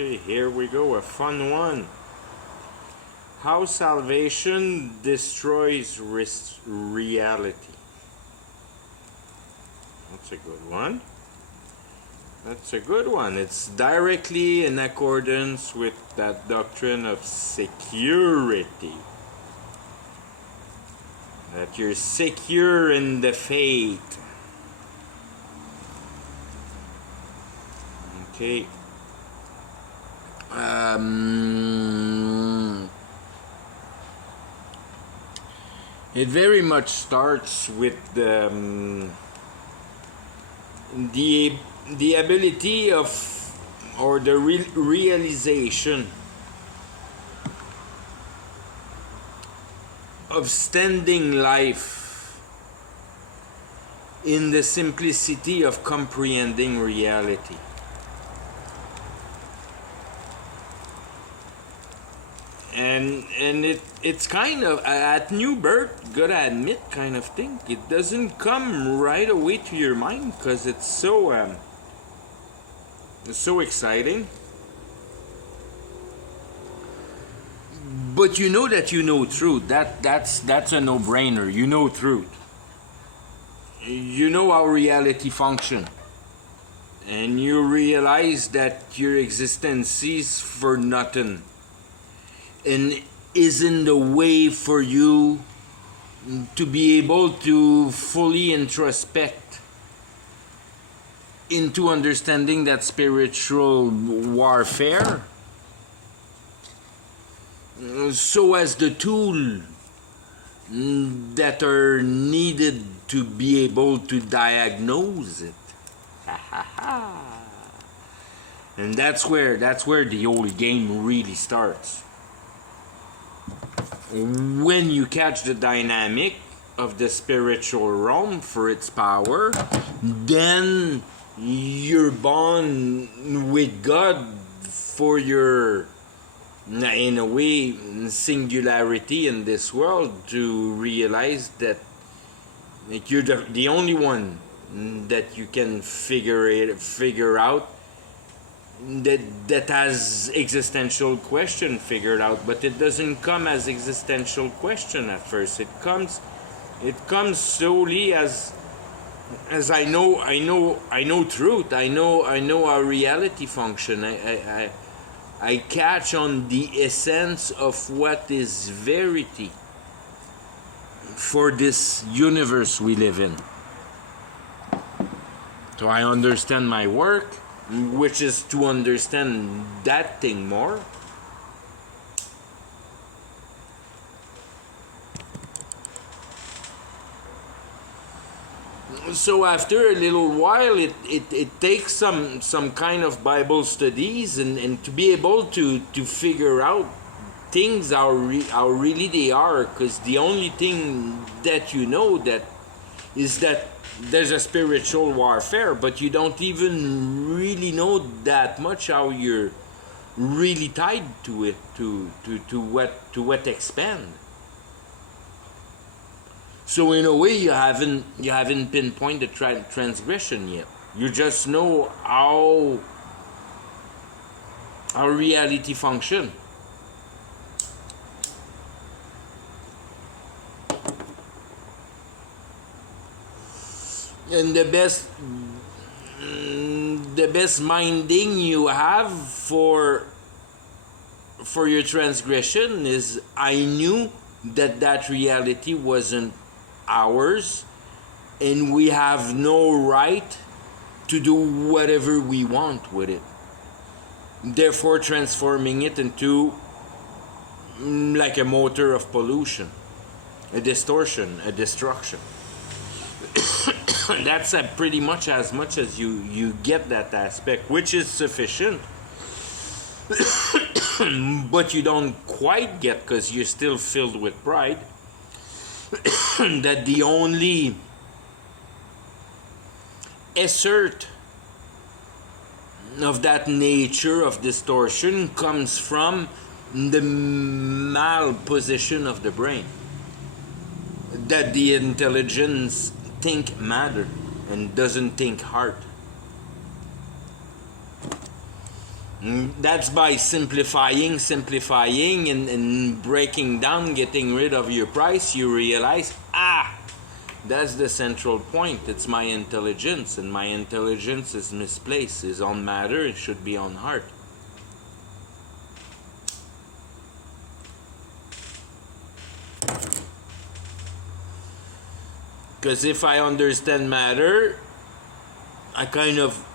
Okay, here we go, a fun one. How salvation destroys reality. That's a good one. That's a good one. It's directly in accordance with that doctrine of security. That you're secure in the faith. Okay. It very much starts with the ability of, or the realization of standing life in the simplicity of comprehending reality. And it's kind of at new birth, gotta admit, kind of thing. It doesn't come right away to your mind because it's so exciting. But you know that you know truth. That's a no-brainer. You know truth. You know how reality functions. And you realize that your existence is for nothing. And isn't the way for you to be able to fully introspect into understanding that spiritual warfare, so as the tool that are needed to be able to diagnose it. And that's where the whole game really starts. When you catch the dynamic of the spiritual realm for its power, then you're born with God for your, in a way, singularity in this world, to realize that you're the only one that you can figure out that has existential question figured out. But it doesn't come as existential question at first. It comes slowly as I know truth. I know how reality function. I catch on the essence of what is verity for this universe we live in. So I understand my work, which is to understand that thing more. So after a little while, it takes some kind of Bible studies and to be able to figure out things how really they are, because the only thing that you know that is that there's a spiritual warfare, but you don't even really know that much how you're really tied to it, to what expand. So in a way, you haven't pinpointed transgression yet. You just know how reality function. And the best minding you have for your transgression is, I knew that reality wasn't ours, and we have no right to do whatever we want with it, therefore transforming it into like a motor of pollution, a distortion, a destruction. That's pretty much as you get that aspect, which is sufficient. But you don't quite get, because you're still filled with pride, that the only assert of that nature of distortion comes from the malposition of the brain, that the intelligence think matter and doesn't think heart. That's by simplifying, and breaking down, getting rid of your price, you realize, that's the central point. It's my intelligence, and my intelligence is misplaced, is on matter, it should be on heart. Because if I understand matter, I kind of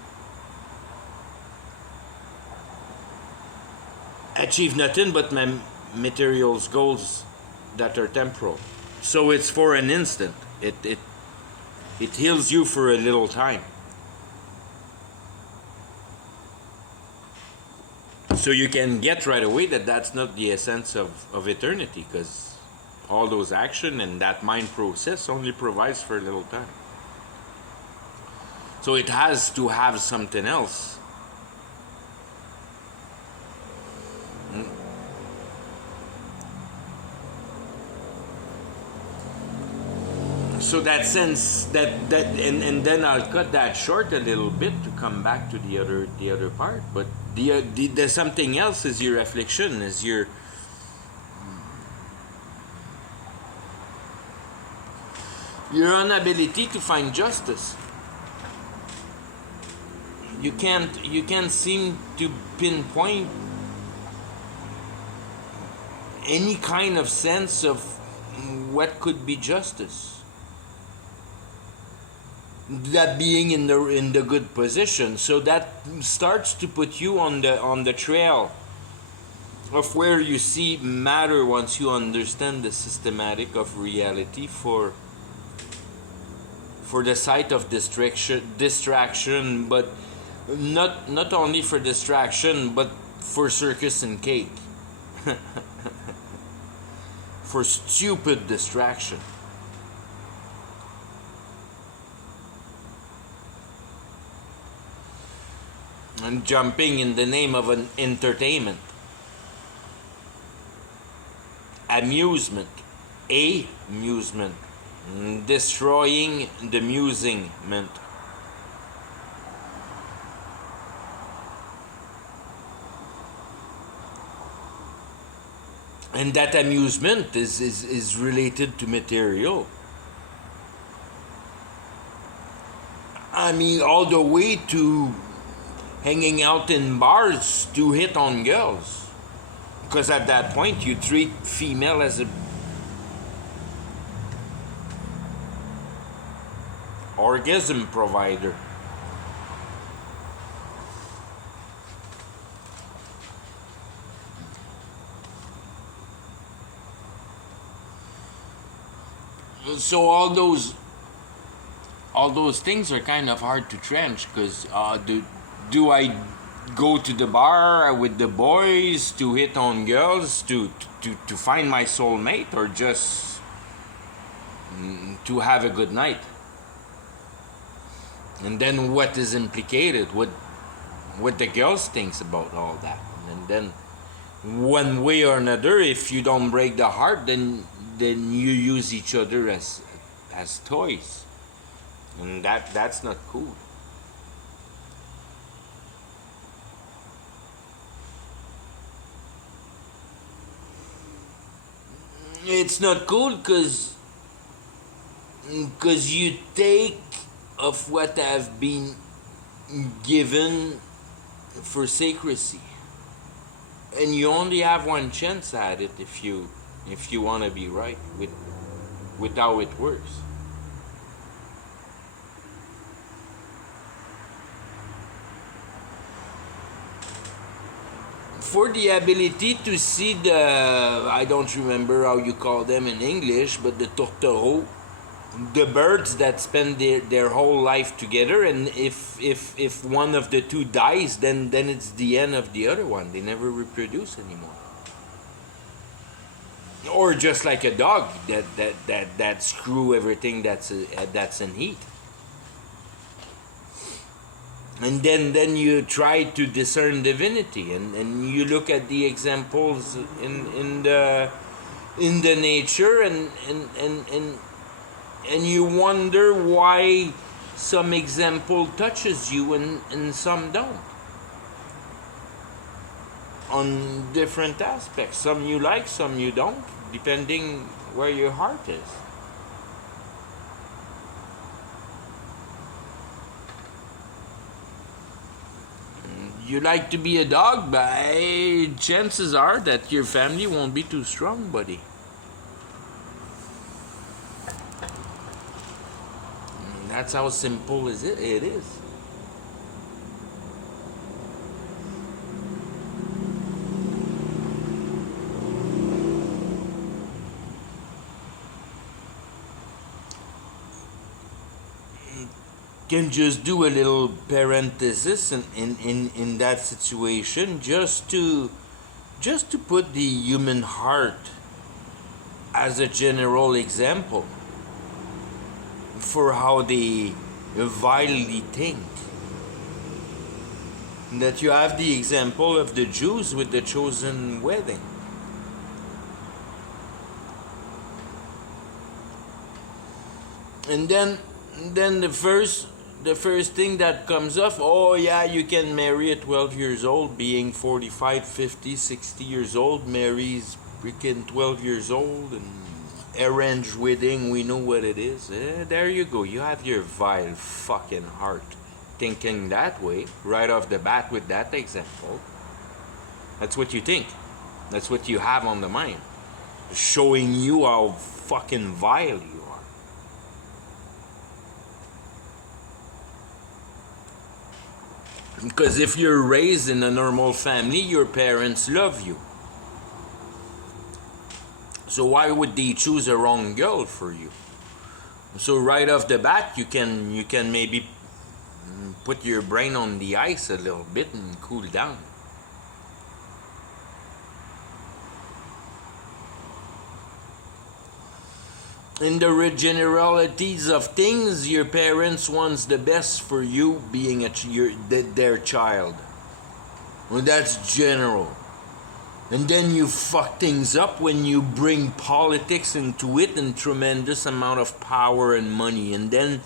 achieve nothing but my materials goals that are temporal. So it's for an instant. It heals you for a little time. So you can get right away that that's not the essence of eternity, because all those action and that mind process only provides for a little time. So it has to have something else. So that sense that and then I'll cut that short a little bit to come back to the other part. But the something else is your reflection, is your inability to find justice. You can't seem to pinpoint any kind of sense of what could be justice. That being in the good position, so that starts to put you on the trail of where you see matter once you understand the systematic of reality for the site of distraction, but not only for distraction, but for circus and cake, for stupid distraction. And jumping in the name of an entertainment, amusement, destroying the musingment. And that amusement is related to material. I mean, all the way to hanging out in bars to hit on girls. Because at that point, you treat female as a orgasm provider. So all those things are kind of hard to trench, because do I go to the bar with the boys to hit on girls to find my soulmate, or just to have a good night? And then what is implicated, what the girls thinks about all that. And then one way or another, if you don't break the heart, then you use each other as toys. And that's not cool. It's not cool because you take of what have been given for secrecy, and you only have one chance at it if you want to be right with how it works. For the ability to see I don't remember how you call them in English, but the tourtereaux, the birds that spend their whole life together, and if one of the two dies, then it's the end of the other one. They never reproduce anymore. Or just like a dog that screw everything that's in heat. And then you try to discern divinity, and you look at the examples in the nature, and you wonder why some example touches you and some don't. on different aspects. Some you like, some you don't, depending where your heart is. You like to be a dog, but chances are that your family won't be too strong, buddy. That's how simple is it is. Can just do a little parenthesis in that situation, just to put the human heart as a general example for how they vilely think. That you have the example of the Jews with the chosen wedding. And then the first thing that comes up, oh yeah, you can marry at 12 years old, being 45, 50, 60 years old, marries freaking 12 years old, and arranged wedding, we know what it is. There you go, you have your vile fucking heart thinking that way, right off the bat with that example. That's what you think. That's what you have on the mind. Showing you how fucking vile you are. Because if you're raised in a normal family, your parents love you. So why would they choose a wrong girl for you? So right off the bat, you can maybe put your brain on the ice a little bit and cool down. In the generalities of things, your parents wants the best for you being their child. Well, that's general. And then you fuck things up when you bring politics into it and tremendous amount of power and money. And then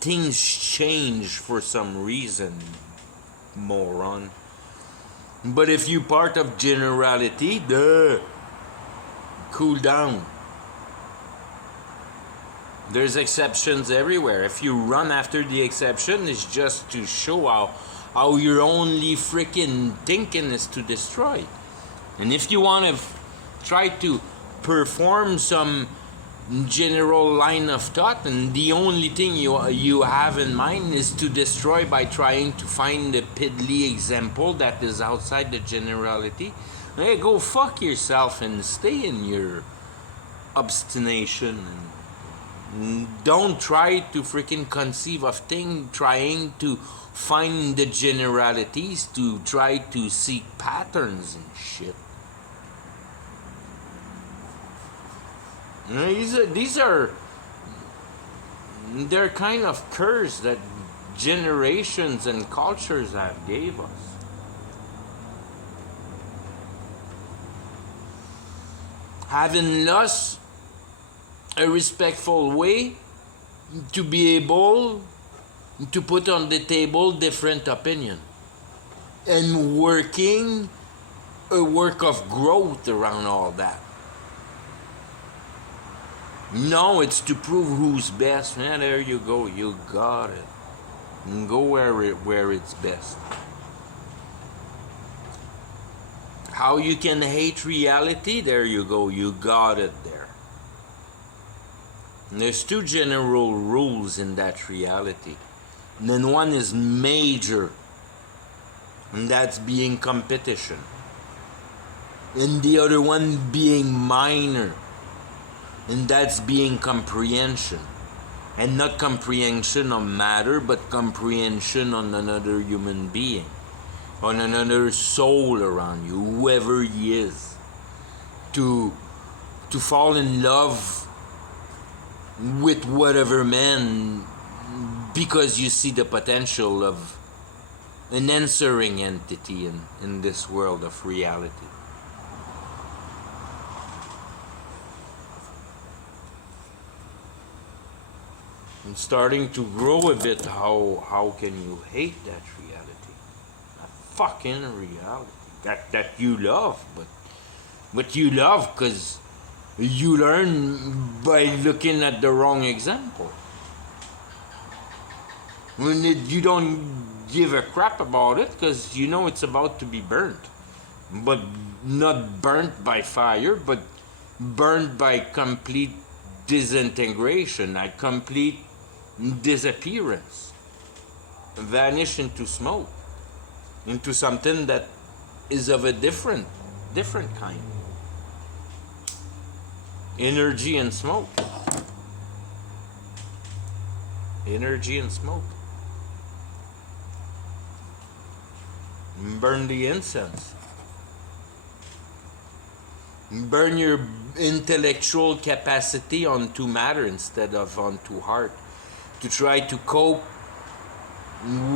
things change for some reason, moron. But if you part of generality, cool down. There's exceptions everywhere. If you run after the exception, it's just to show how your only freaking thinking is to destroy. And if you want to try to perform some general line of thought, and the only thing you have in mind is to destroy by trying to find the piddly example that is outside the generality, hey, go fuck yourself and stay in your obstination. And don't try to freaking conceive of things trying to find the generalities, to try to seek patterns and shit. They're kind of curse that generations and cultures have gave us. Having lost a respectful way to be able to put on the table different opinion, and working a work of growth around all that. No, it's to prove who's best. Yeah, there you go. You got it. And go where it's best. How you can hate reality? There you go. You got it there. And there's two general rules in that reality. And then one is major, and that's being competition. And the other one being minor, and that's being comprehension. And not comprehension of matter, but comprehension on another human being, on another soul around you, whoever he is. To fall in love with whatever man, because you see the potential of an answering entity in this world of reality. And starting to grow a bit, how can you hate that reality? A fucking reality. that you love, but you love because you learn by looking at the wrong example. You don't give a crap about it because you know it's about to be burnt, but not burnt by fire, but burnt by complete disintegration, a complete disappearance, vanish into smoke, into something that is of a different kind. Energy and smoke. Energy and smoke. Burn the incense. Burn your intellectual capacity onto matter instead of onto heart. To try to cope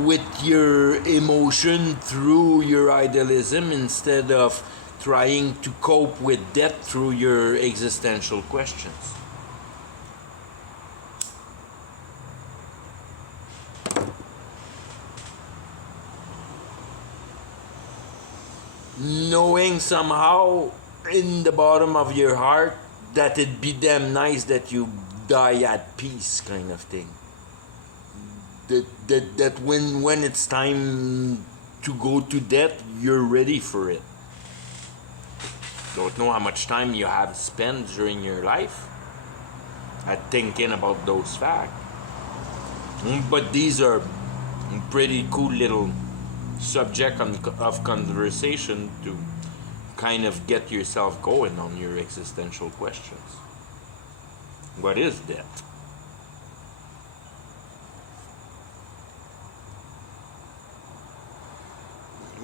with your emotion through your idealism instead of trying to cope with death through your existential questions. Knowing somehow in the bottom of your heart that it'd be damn nice that you die at peace, kind of thing. That when it's time to go to death, you're ready for it. Don't know how much time you have spent during your life at thinking about those facts. But these are pretty cool little subject of conversation to kind of get yourself going on your existential questions. What is death?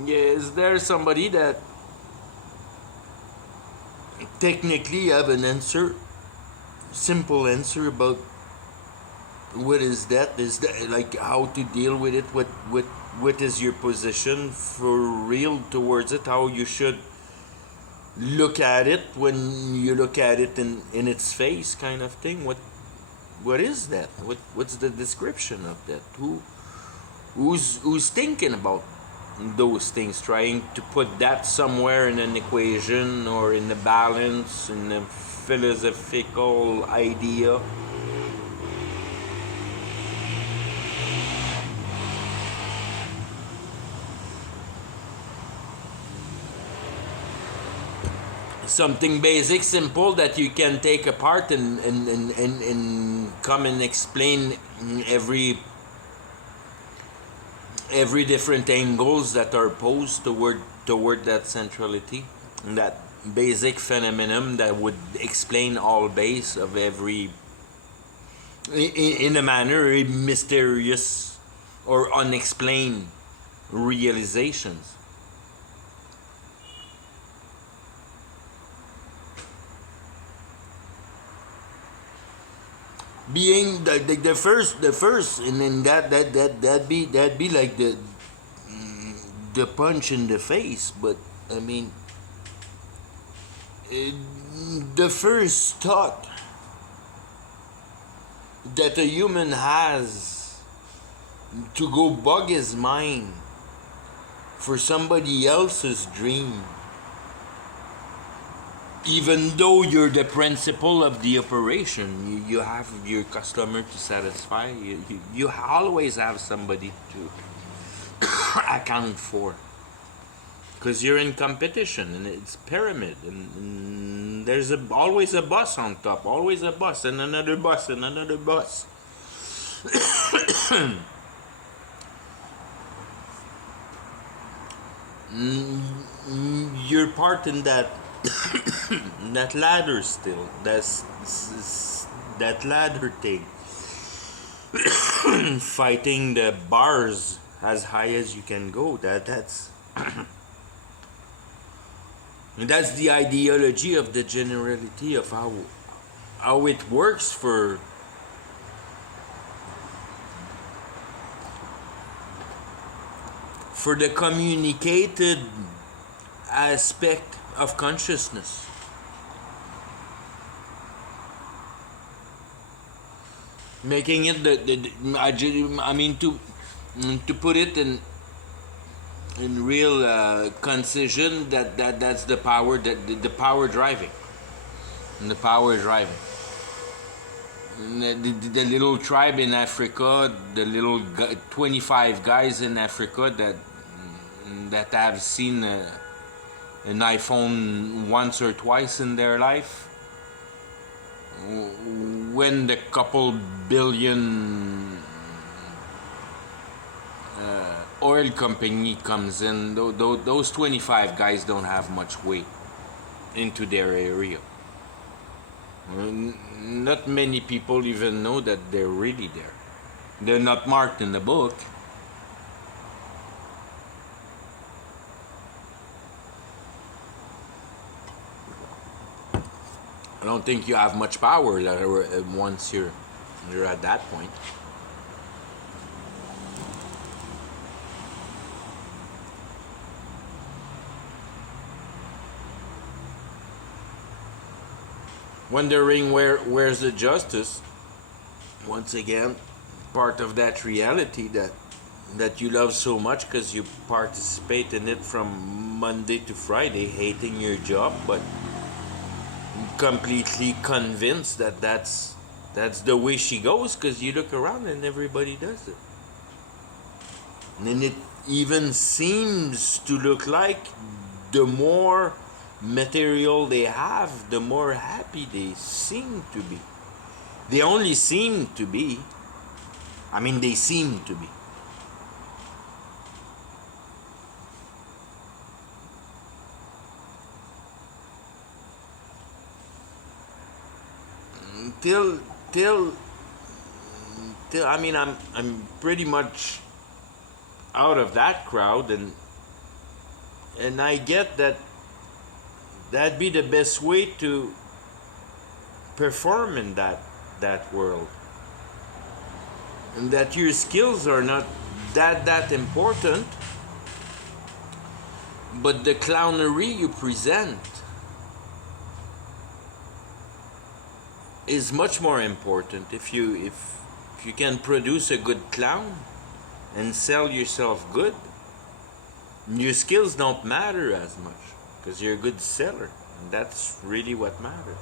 Is there somebody that technically have an answer, simple answer about what is death? Is that like how to deal with it? What is your position for real towards it? How you should look at it when you look at it in its face, kind of thing? What is that? What's the description of that? Who's thinking about those things, trying to put that somewhere in an equation or in a balance, in a philosophical idea? Something basic, simple that you can take apart and come and explain every different angles that are posed toward that centrality, that basic phenomenon that would explain all base of every, in a manner, mysterious or unexplained realizations. Being the first, and then that'd be like the punch in the face. But I mean, the first thought that a human has to go bug his mind for somebody else's dream, even though you're the principal of the operation, you have your customer to satisfy, you always have somebody to account for, because you're in competition and it's pyramid, and there's always a boss on top, always a boss and another boss and another boss. You're part in that that ladder still. That ladder thing. Fighting the bars as high as you can go. That's that's the ideology of the generality of how it works for the communicated aspect of consciousness. Making it I mean to put it in real concision, that's the power, the power driving, and the power driving. And the little tribe in Africa, the little 25 guys in Africa that have seen an iPhone once or twice in their life, when the couple billion oil company comes in, those 25 guys don't have much weight into their area. Not many people even know that they're really there. They're not marked in the book. I don't think you have much power once you're at that point. Wondering where's the justice? Once again, part of that reality that you love so much because you participate in it from Monday to Friday, hating your job, but completely convinced that that's the way she goes, because you look around and everybody does it. And then it even seems to look like the more material they have, the more happy they seem to be. They only seem to be. I mean, they seem to be. Till I mean, I'm pretty much out of that crowd, and I get that that'd be the best way to perform in that world, and that your skills are not that important, but the clownery you present is much more important. If you can produce a good clown and sell yourself good, your skills don't matter as much, because you're a good seller, and that's really what matters.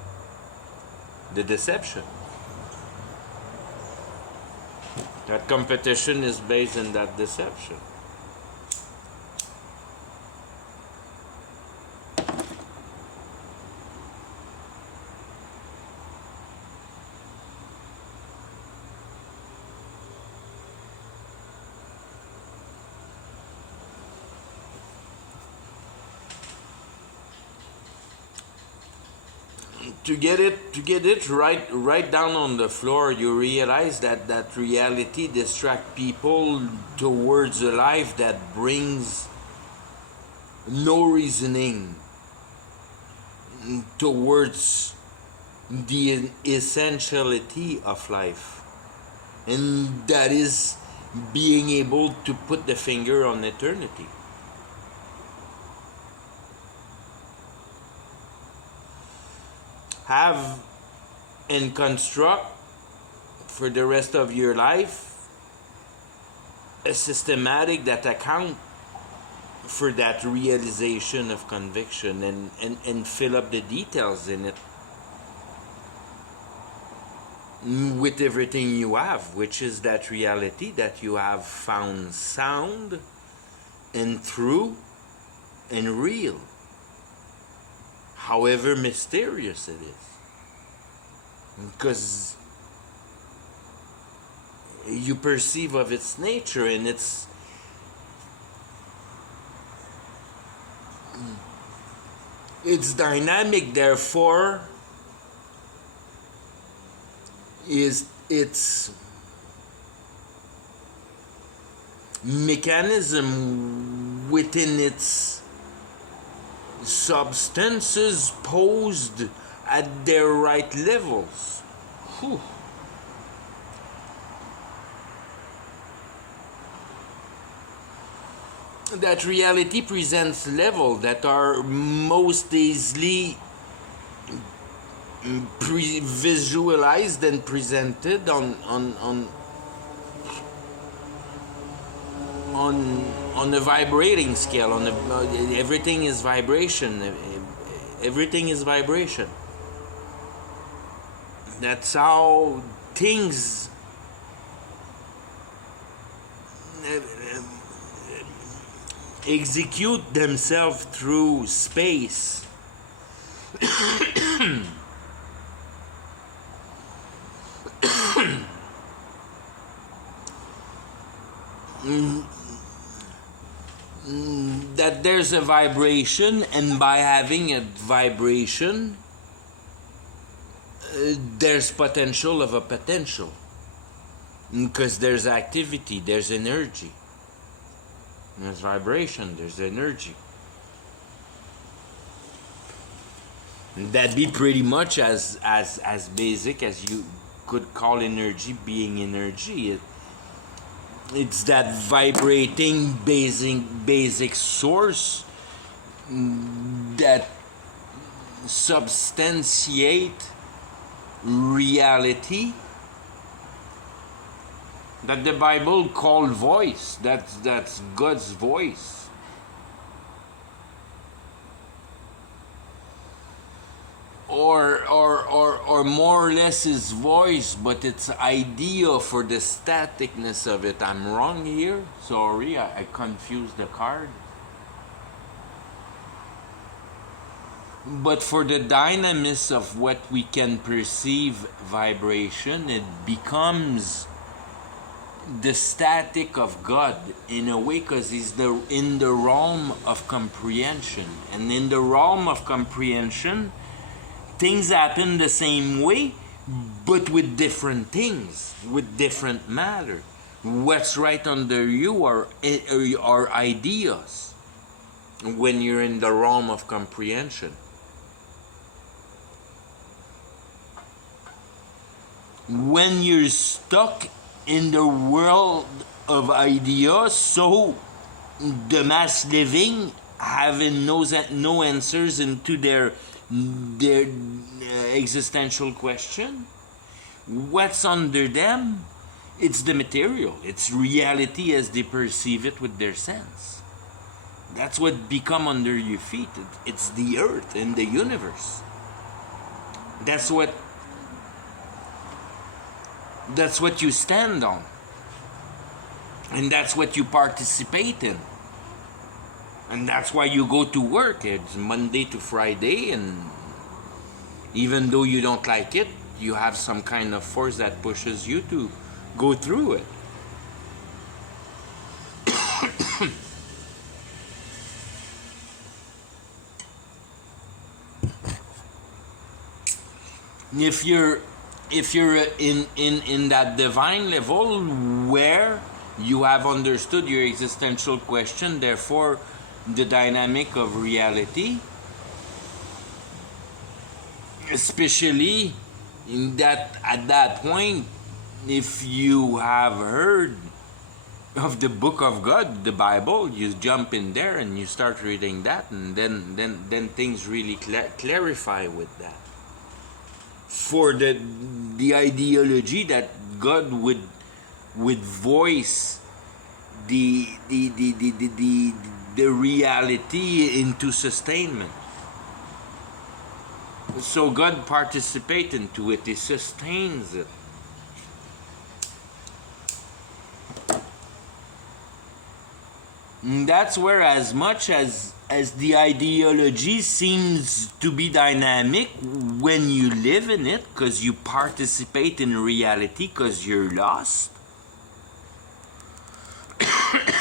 The deception. That competition is based on that deception. To get it right down on the floor, you realize that reality distracts people towards a life that brings no reasoning towards the essentiality of life, and that is being able to put the finger on eternity. Have and construct for the rest of your life a systematic that account for that realization of conviction, and fill up the details in it with everything you have, which is that reality that you have found sound and true and real, however mysterious it is, because you perceive of its nature, and it's dynamic, therefore is its mechanism within its substances posed at their right levels. Whew. That reality presents levels that are most easily visualized and presented on on the vibrating scale. On the everything is vibration. Everything is vibration. That's how things execute themselves through space. That there's a vibration, and by having a vibration, there's potential of a potential, because there's activity, there's energy, there's vibration, there's energy. That'd be pretty much as basic as you could call energy being energy. It's that vibrating basic source that substantiate reality, that the Bible called voice. That's God's voice. Or more or less his voice, but it's idea for the staticness of it. I'm wrong here. Sorry, I confused the card. But for the dynamics of what we can perceive vibration, it becomes the static of God in a way, because he's in the realm of comprehension. And in the realm of comprehension, things happen the same way, but with different things, with different matter. What's right under you are ideas when you're in the realm of comprehension. When you're stuck in the world of ideas, so the mass living having no answers into their existential question, what's under them? It's the material, it's reality as they perceive it with their sense. That's what become under your feet. It's the earth and the universe. That's what you stand on, and that's what you participate in. And that's why you go to work. It's Monday to Friday, and even though you don't like it, you have some kind of force that pushes you to go through it. If you're in that divine level where you have understood your existential question, therefore the dynamic of reality, especially at that point, if you have heard of the book of God, the Bible, you jump in there and you start reading that, and then things really clarify with that. For the ideology that God would voice the reality into sustainment. So God participates into it, he sustains it. And that's where, as much as the ideology seems to be dynamic when you live in it, because you participate in reality, because you're lost,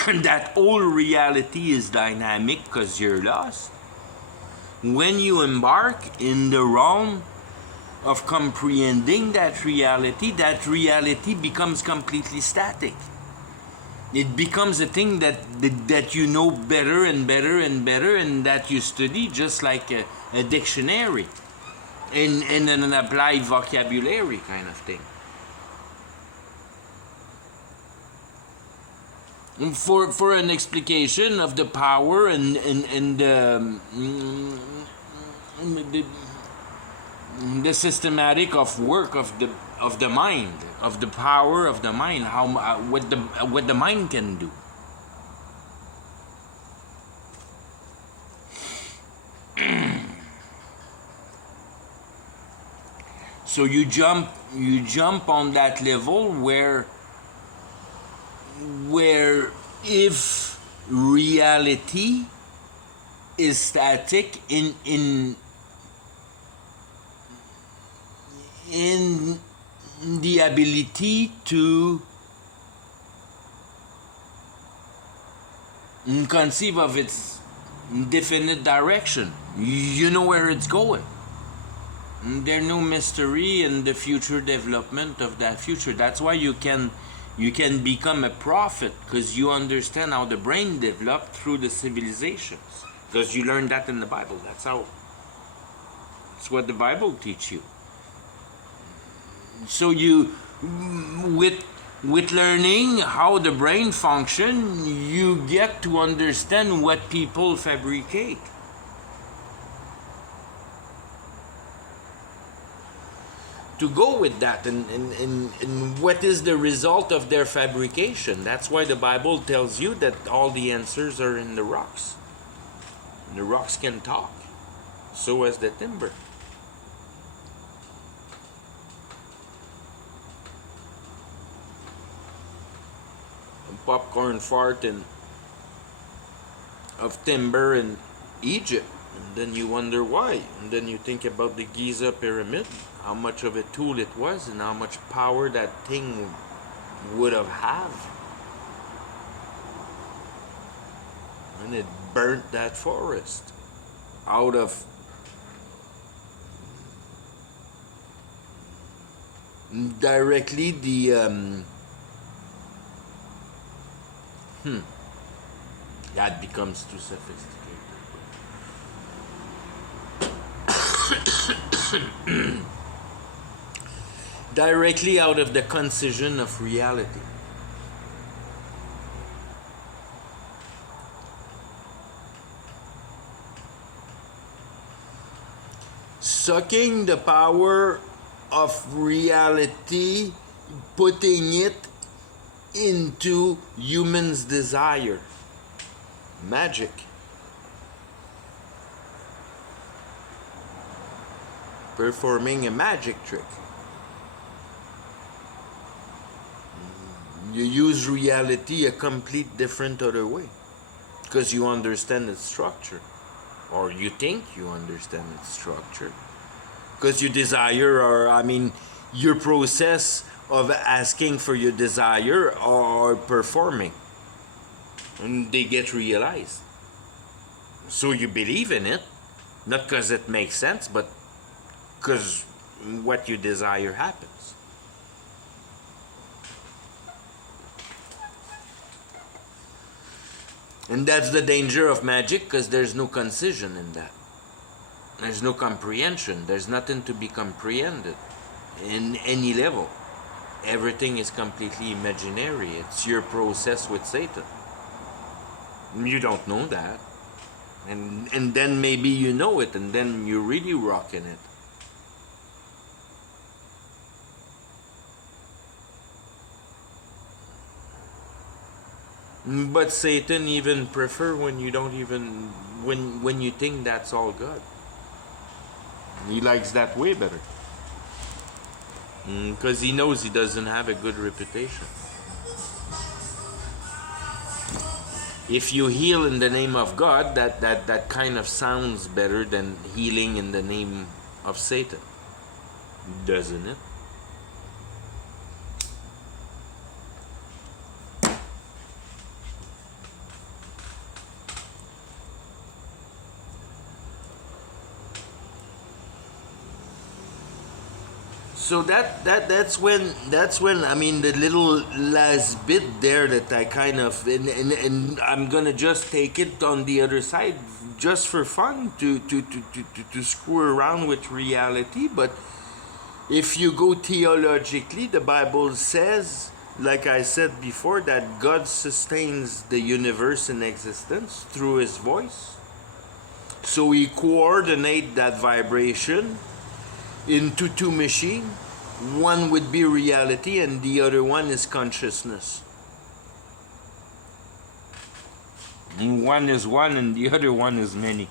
that whole reality is dynamic because you're lost. When you embark in the realm of comprehending that reality becomes completely static. It becomes a thing that you know better and better and better, and that you study just like a dictionary and an applied vocabulary kind of thing. For an explication of the power and the systematic of work of the mind, of the power of the mind, what the mind can do. So you jump on that level where if reality is static in the ability to conceive of its definite direction. You know where it's going. There's no mystery in the future development of that future. That's why you can become a prophet, because you understand how the brain developed through the civilizations. Because you learned that in the Bible. That's what the Bible teach you. So you, with learning how the brain function, you get to understand what people fabricate. To go with that and what is the result of their fabrication. That's why the Bible tells you that all the answers are in the rocks. And the rocks can talk. So as the timber. Popcorn fart of timber in Egypt, and then you wonder why, and then you think about the Giza pyramid, how much of a tool it was and how much power that thing would have had, and it burnt that forest out of directly the that becomes too sophisticated. Directly out of the concision of reality. Sucking the power of reality, putting it into humans' desire. Magic. Performing a magic trick. You use reality a complete different other way. Because you understand its structure. Or you think you understand its structure. Because your desire, your process of asking for your desire or performing, and they get realized. So you believe in it, not because it makes sense, but because what you desire happens. And that's the danger of magic, because there's no concision in that. There's no comprehension. There's nothing to be comprehended in any level. Everything is completely imaginary. It's your process with Satan. You don't know that. And then maybe you know it, and then you're really rocking it. But Satan even prefer when you don't even, when you think that's all God. He likes that way better. Because he knows he doesn't have a good reputation. If you heal in the name of God, that kind of sounds better than healing in the name of Satan. Doesn't it? So that's when the little last bit there that I kind of and I'm gonna just take it on the other side just for fun to screw around with reality. But if you go theologically, the Bible says, like I said before, that God sustains the universe in existence through His voice. So He coordinates that vibration into two machines. One would be reality and the other one is consciousness. One is one and the other one is many.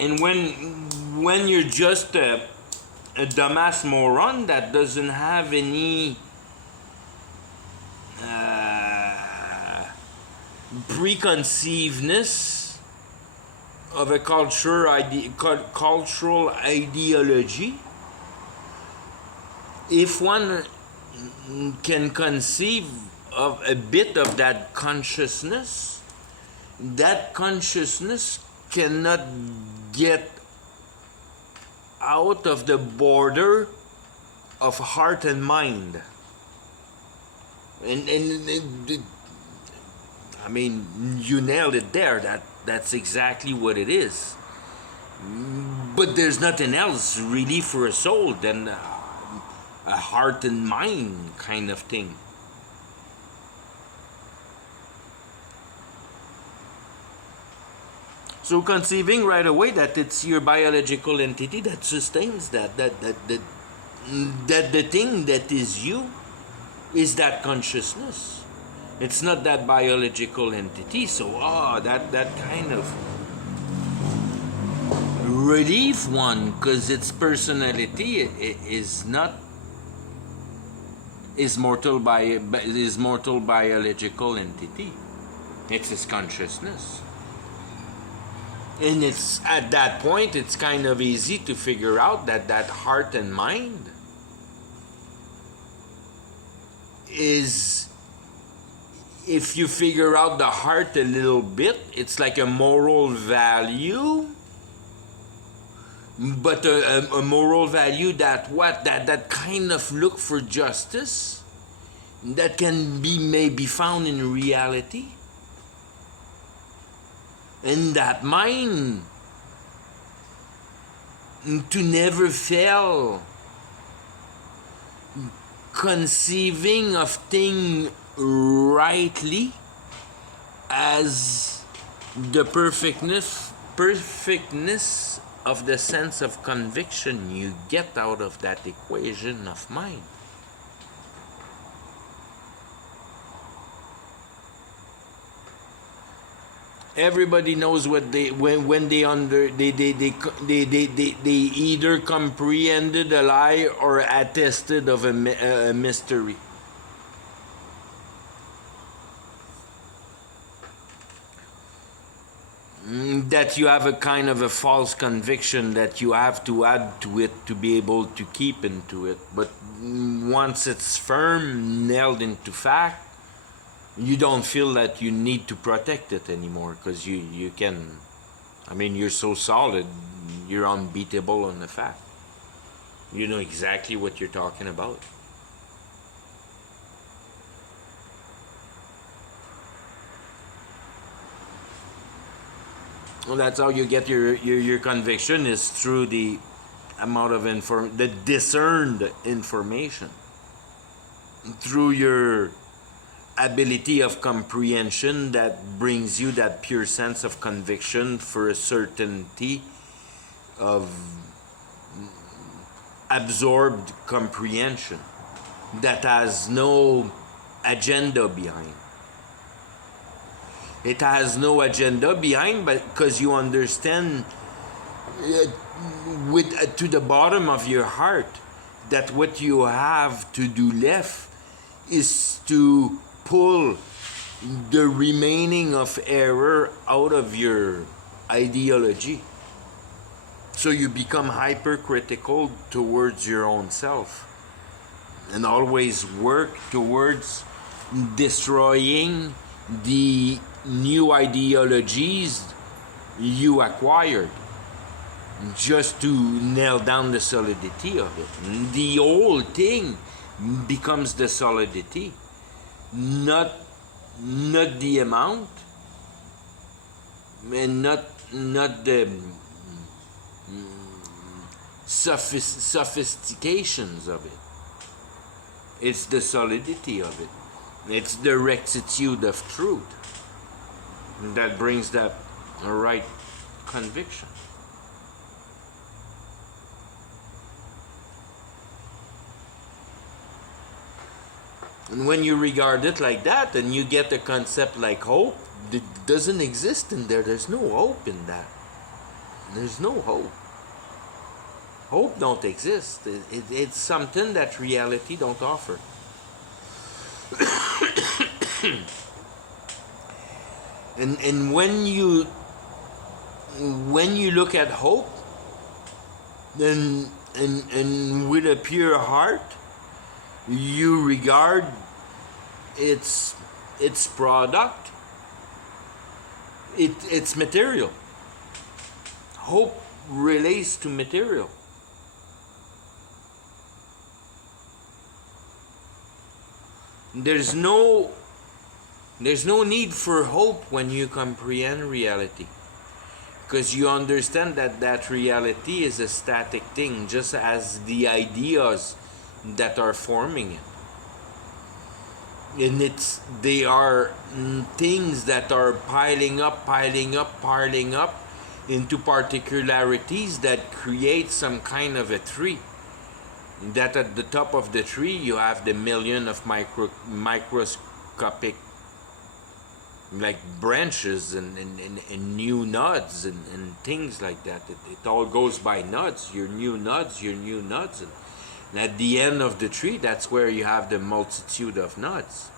And when you're just a dumbass moron that doesn't have any preconceivedness of a cultural ideology, if one can conceive of a bit of that consciousness cannot get out of the border of heart and mind. And I mean, you nailed it there. That's exactly what it is. But there's nothing else really for a soul than a heart and mind kind of thing. So conceiving right away that it's your biological entity that sustains that the thing that is you is that consciousness. It's not that biological entity. So that kind of relief one, because its personality is mortal biological entity. It's his consciousness. And it's at that point it's kind of easy to figure out that heart and mind is, if you figure out the heart a little bit, it's like a moral value, but a moral value that kind of look for justice, that can be maybe found in reality. And that mind to never fail conceiving of thing rightly as the perfectness of the sense of conviction you get out of that equation of mind. Everybody knows what they when they either comprehended a lie or attested of a mystery. That you have a kind of a false conviction that you have to add to it to be able to keep into it. But once it's firm, nailed into fact, you don't feel that you need to protect it anymore, because you can, I mean, you're so solid, you're unbeatable on the fact. You know exactly what you're talking about. Well, that's how you get your conviction, is through the amount of the discerned information, through your ability of comprehension that brings you that pure sense of conviction for a certainty of absorbed comprehension that has no agenda behind. It has no agenda behind, but because you understand to the bottom of your heart that what you have to do left is to pull the remaining of error out of your ideology. So you become hypercritical towards your own self and always work towards destroying the new ideologies you acquired, just to nail down the solidity of it. The whole thing becomes the solidity, not the amount, and not the sophistications of it. It's the solidity of it. It's the rectitude of truth that brings that right conviction. And when you regard it like that, and you get a concept like hope, it doesn't exist in there. There's no hope in that. There's no hope. Hope don't exist. It's something that reality don't offer. And when you look at hope, then and with a pure heart, you regard its product. It's material. Hope relates to material. There's no need for hope when you comprehend reality, because you understand that reality is a static thing, just as the ideas that are forming it. And they are things that are piling up into particularities that create some kind of a tree. That at the top of the tree you have the million of microscopic like branches and new nodes and things like that. It all goes by nodes, your new nodes. And at the end of the tree, that's where you have the multitude of nodes,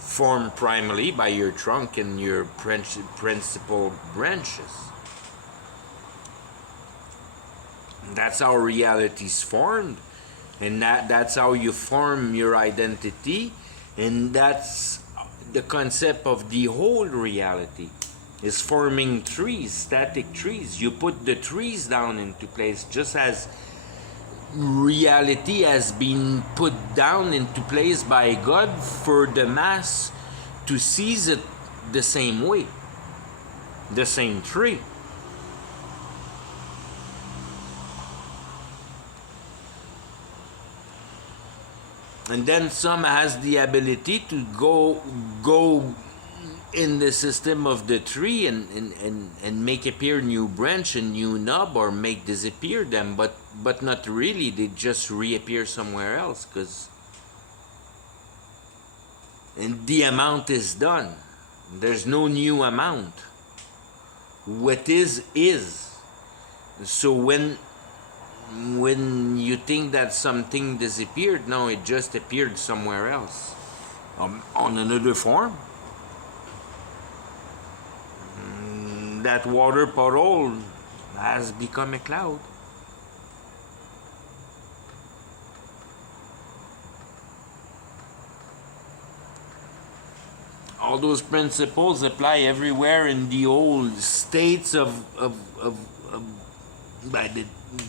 formed primarily by your trunk and your principal branches. That's how reality is formed, and that's how you form your identity, and that's the concept of the whole reality is forming trees, static trees. You put the trees down into place, just as reality has been put down into place by God for the mass to seize it the same way, the same tree. And then some has the ability to go in the system of the tree and make appear new branch and new knob, or make disappear them, but not really. They just reappear somewhere else, and the amount is done. There's no new amount. What is. So when you think that something disappeared, no, it just appeared somewhere else, on another form. That water puddle has become a cloud. All those principles apply everywhere in the old states of by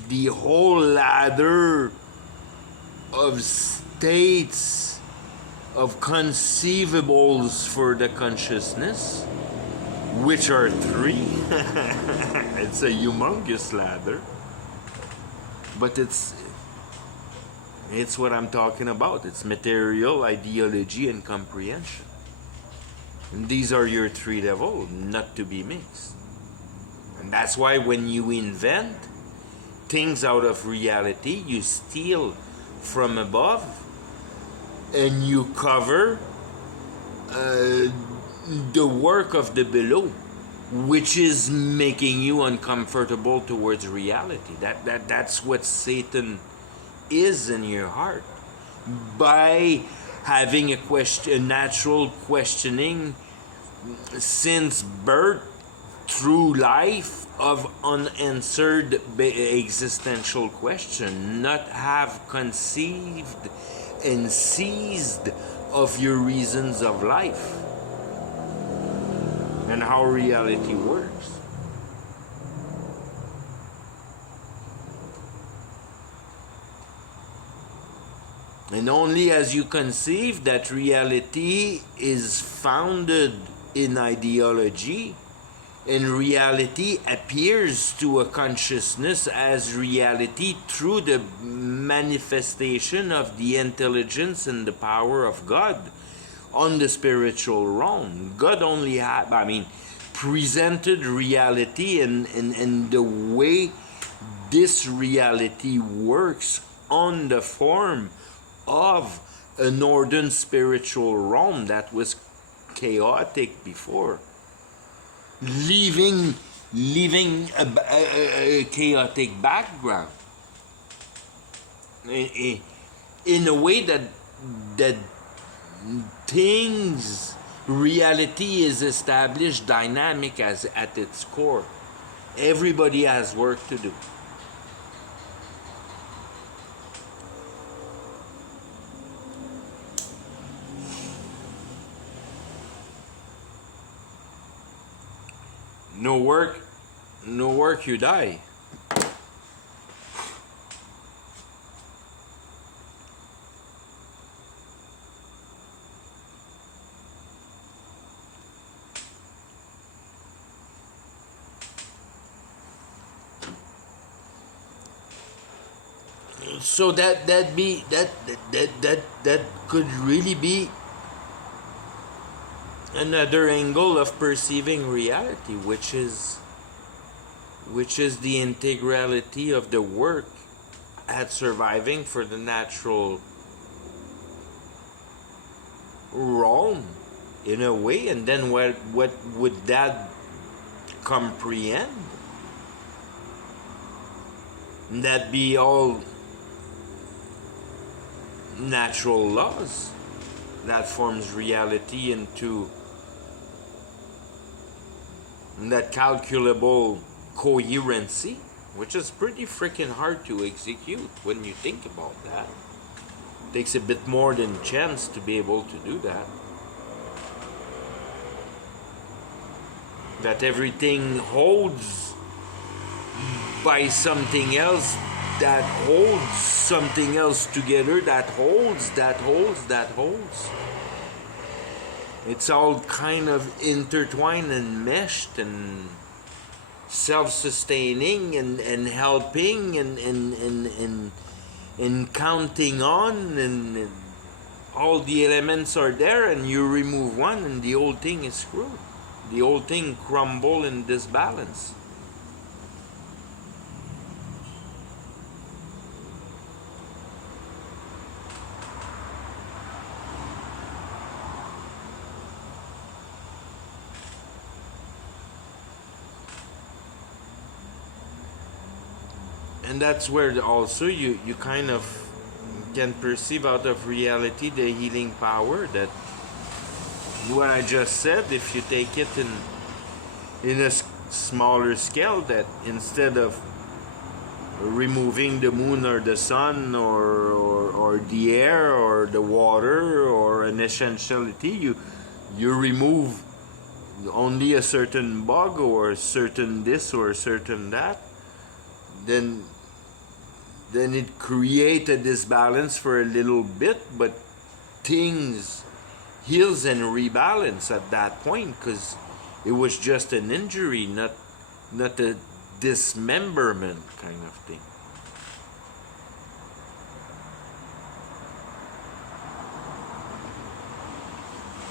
the whole ladder of states of conceivables for the consciousness, which are three. It's a humongous ladder, but it's what I'm talking about. It's material, ideology, and comprehension. And these are your three levels, not to be mixed. And that's why when you invent things out of reality, you steal from above and you cover the work of the below, which is making you uncomfortable towards reality. That's what Satan is in your heart. By having a natural questioning since birth through life of unanswered existential question, not have conceived and seized of your reasons of life and how reality works. And only as you conceive that reality is founded in ideology, and reality appears to a consciousness as reality through the manifestation of the intelligence and the power of God on the spiritual realm. God only presented reality and the way this reality works on the form of a northern spiritual realm that was chaotic before, leaving leaving a chaotic background in a way that things reality is established dynamic as at its core. Everybody has work to do. No work, no work, you die. So that could really be another angle of perceiving reality, which is the integrality of the work at surviving for the natural realm in a way. And then what would that comprehend? That be all natural laws that forms reality into that calculable coherency, which is pretty freaking hard to execute when you think about that. It takes a bit more than chance to be able to do that. That everything holds by something else that holds something else together, that holds. It's all kind of intertwined and meshed and self-sustaining and helping and counting on, and all the elements are there, and you remove one and the whole thing is screwed. The whole thing crumble in disbalance. And that's where also you kind of can perceive out of reality the healing power that what I just said. If you take it in a smaller scale, that instead of removing the moon or the sun or the air or the water or an essentiality, you remove only a certain bug or a certain this or a certain that, then it creates a disbalance for a little bit, but things heals and rebalance at that point, because it was just an injury, not a dismemberment kind of thing.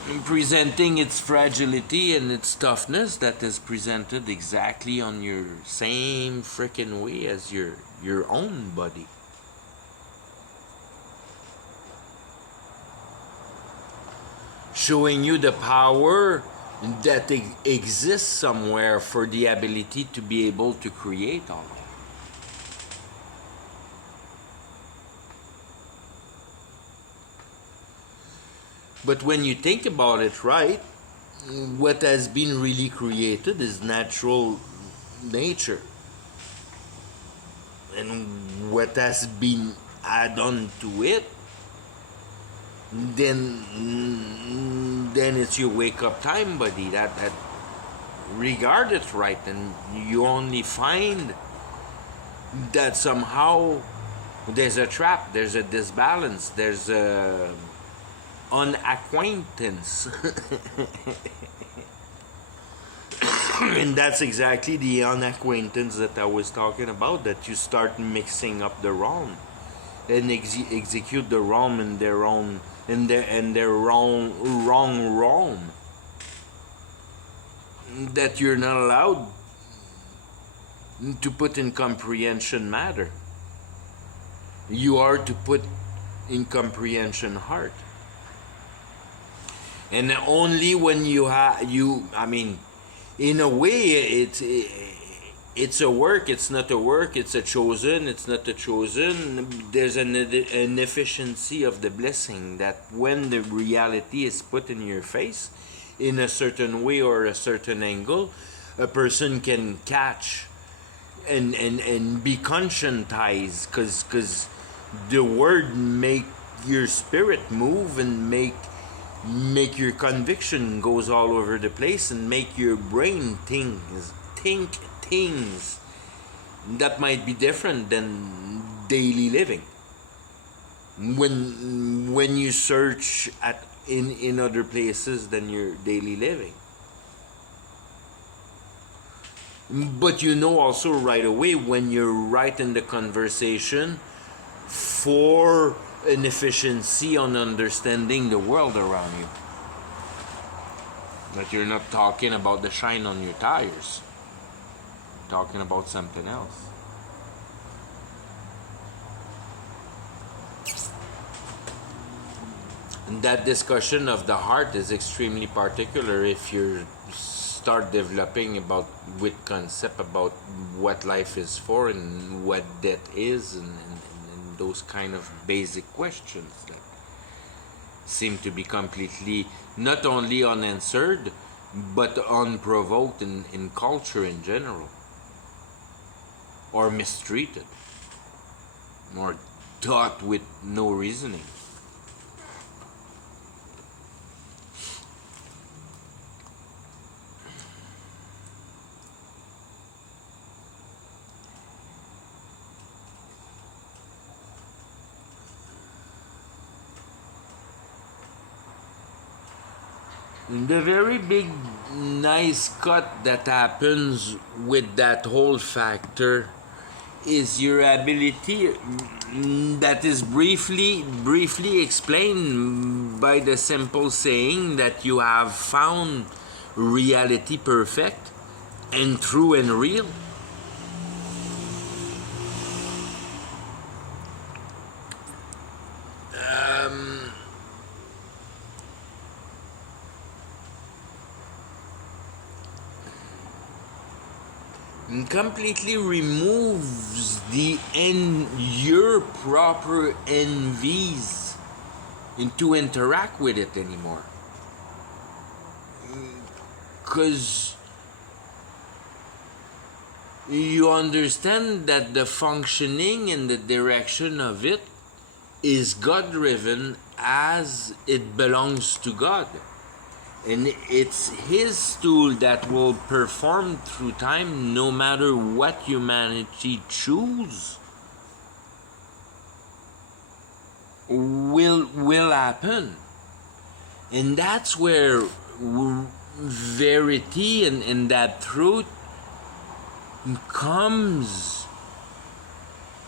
And presenting its fragility and its toughness, that is presented exactly on your same freaking way as your own body. Showing you the power that exists somewhere for the ability to be able to create all that. But when you think about it, right, what has been really created is natural nature. And what has been added on to it, then it's your wake up time, buddy. That regard it right, and you only find that somehow there's a trap, there's a disbalance, there's a unacquaintance. And that's exactly the unacquaintance that I was talking about, that you start mixing up the realm and execute the realm in their own wrong realm, that you're not allowed to put in comprehension matter. You are to put in comprehension heart. And only when in a way, it's a work, it's not a work, it's a chosen, it's not a chosen. There's an efficiency of the blessing that when the reality is put in your face in a certain way or a certain angle, a person can catch and be conscientized, because the word make your spirit move and make your conviction goes all over the place and make your brain think things that might be different than daily living when you search at in other places than your daily living. But you know also right away when you're right in the conversation for an efficiency on understanding the world around you. That you're not talking about the shine on your tires. You're talking about something else. And that discussion of the heart is extremely particular if you start developing about with concept about what life is for and what death is and those kind of basic questions that seem to be completely not only unanswered but unprovoked in culture in general, or mistreated, or taught with no reasoning. The very big nice cut that happens with that whole factor is your ability, that is briefly explained by the simple saying that you have found reality perfect and true and real. Completely removes your proper envies to interact with it anymore, because you understand that the functioning and the direction of it is God driven, as it belongs to God. And it's His tool that will perform through time no matter what humanity choose will happen. And that's where verity and that truth comes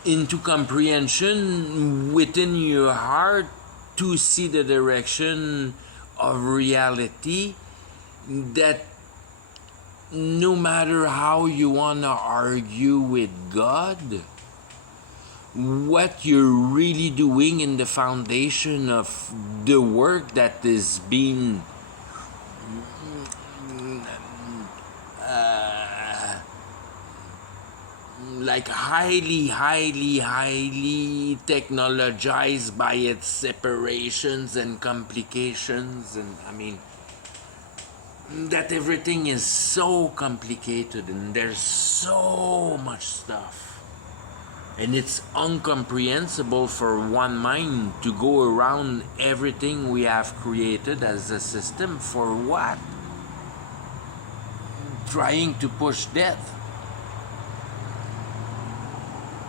into comprehension within your heart to see the direction of reality, that no matter how you want to argue with God, what you're really doing in the foundation of the work that is being like highly technologized by its separations and complications, and I mean that everything is so complicated and there's so much stuff, and it's incomprehensible for one mind to go around everything we have created as a system. For what? Trying to push death,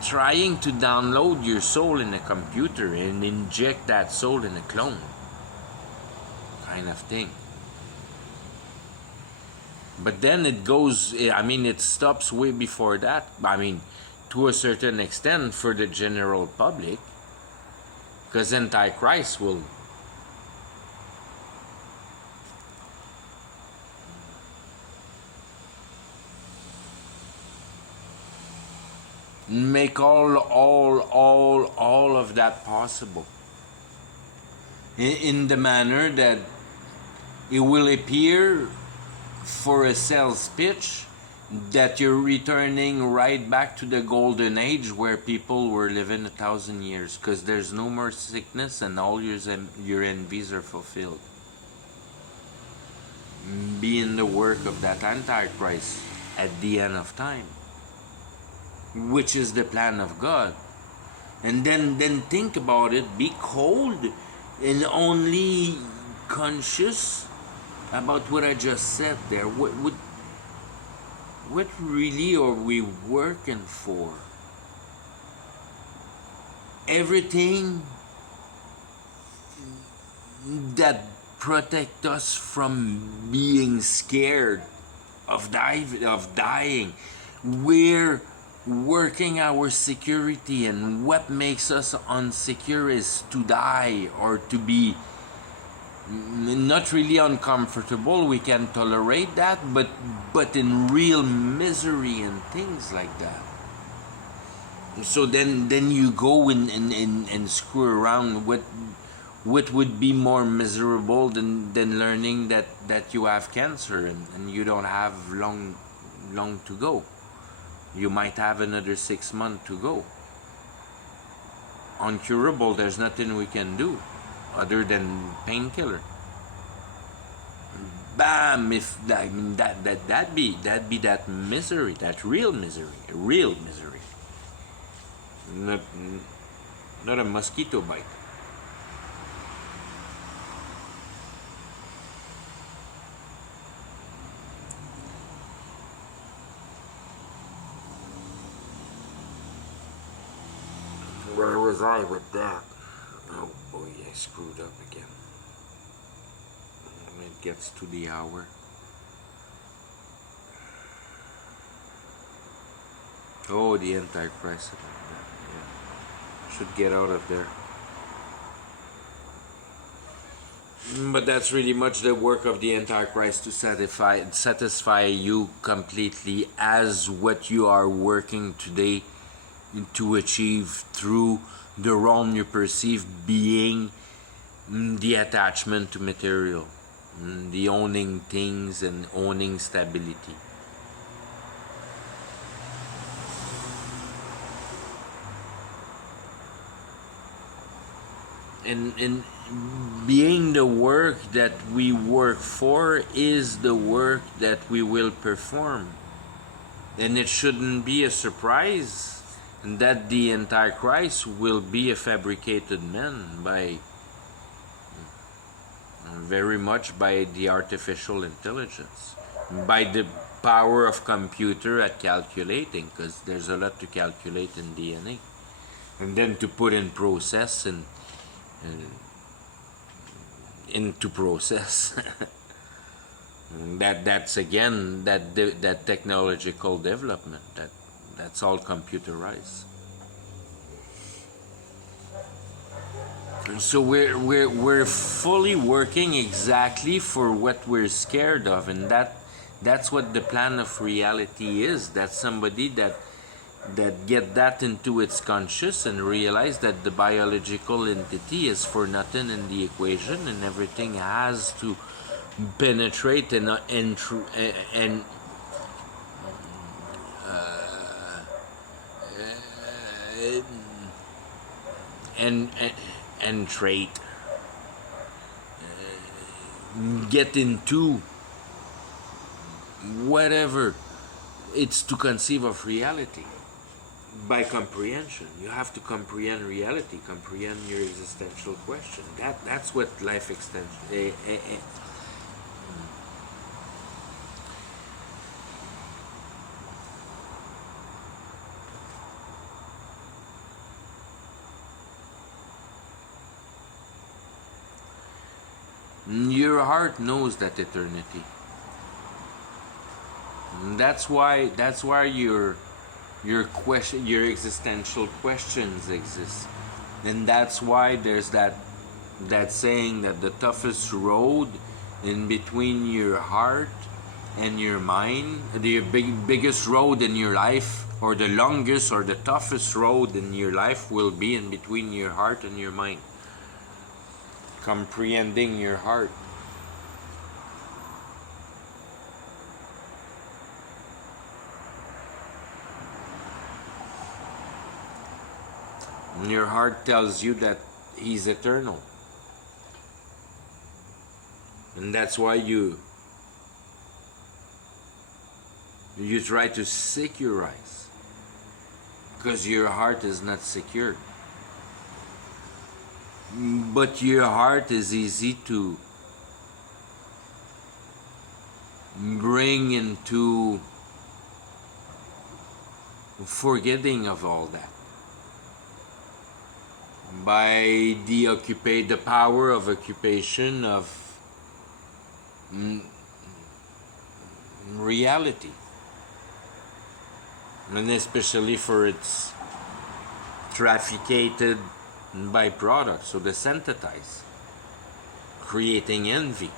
trying to download your soul in a computer and inject that soul in a clone kind of thing. But then it goes, I mean, it stops way before that. I mean, to a certain extent for the general public, because Antichrist will make all of that possible in the manner that it will appear for a sales pitch that you're returning right back to the golden age where people were living 1,000 years, because there's no more sickness and all your envies are fulfilled. Be in the work of that Antichrist at the end of time, which is the plan of God. And then think about it. Be cold and only conscious about what I just said there. What really are we working for? Everything that protect us from being scared of dying. We're working our security, and what makes us unsecure is to die or to be not really uncomfortable. We can tolerate that, but in real misery and things like that. So then you go and screw around. What would be more miserable than learning that you have cancer and you don't have long to go? You might have another 6 months to go. Uncurable, there's nothing we can do other than painkiller. Bam! That'd be that misery, that real misery, not a mosquito bite. Where was I with that? Oh boy, I screwed up again. When it gets to the hour. Oh, the Antichrist. Yeah. Should get out of there. But that's really much the work of the Antichrist, to satisfy you completely as what you are working today to achieve through the realm you perceive being the attachment to material, the owning things and owning stability. And being the work that we work for is the work that we will perform. And it shouldn't be a surprise that the Antichrist will be a fabricated man very much by the artificial intelligence, by the power of computer at calculating, because there's a lot to calculate in DNA, and then to put in process and into process. That's again that technological development that's all computerized. So we're fully working exactly for what we're scared of, and that's what the plan of reality is. That's somebody that get that into its conscious and realize that the biological entity is for nothing in the equation, and everything has to penetrate and trait, get into whatever it's to conceive of reality by comprehension. You have to comprehend reality, comprehend your existential question. That's what life extension. Your heart knows that eternity. That's why your existential questions exist, and that's why there's that saying that the toughest road in between your heart and your mind, the biggest road in your life, or the longest or the toughest road in your life, will be in between your heart and your mind. Comprehending your heart. And your heart tells you that he's eternal. And that's why you try to securize, because your heart is not secure. But your heart is easy to bring into forgetting of all that by the power of occupation of reality, and especially for its trafficated byproducts, so the synthetize, creating envy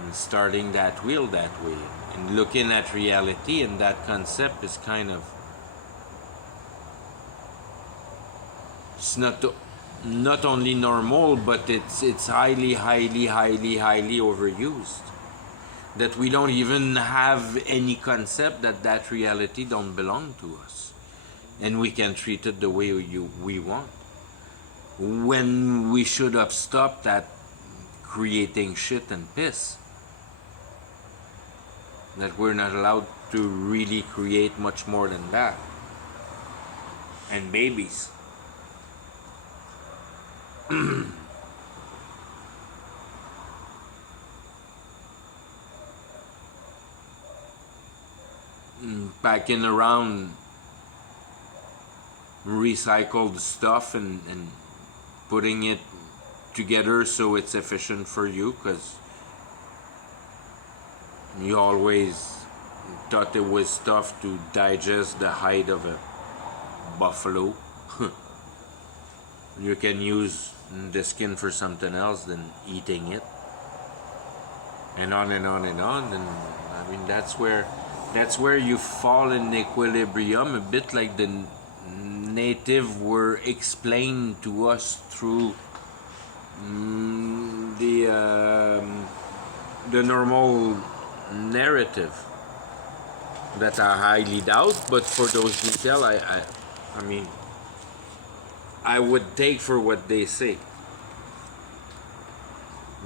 and starting that wheel that way, and looking at reality, and that concept is kind of, it's not only normal, but it's highly overused, that we don't even have any concept that reality don't belong to us, and we can treat it the way we want, when we should have stopped that creating shit and piss, that we're not allowed to really create much more than that, and babies. Packing around recycled stuff and putting it together so it's efficient for you, because you always thought it was tough to digest the hide of a buffalo. You can use the skin for something else than eating it, and on and on and on. And I mean, that's where you fall in equilibrium, a bit like the native were explained to us through the normal narrative, that I highly doubt. But for those details, I mean, I would take for what they say,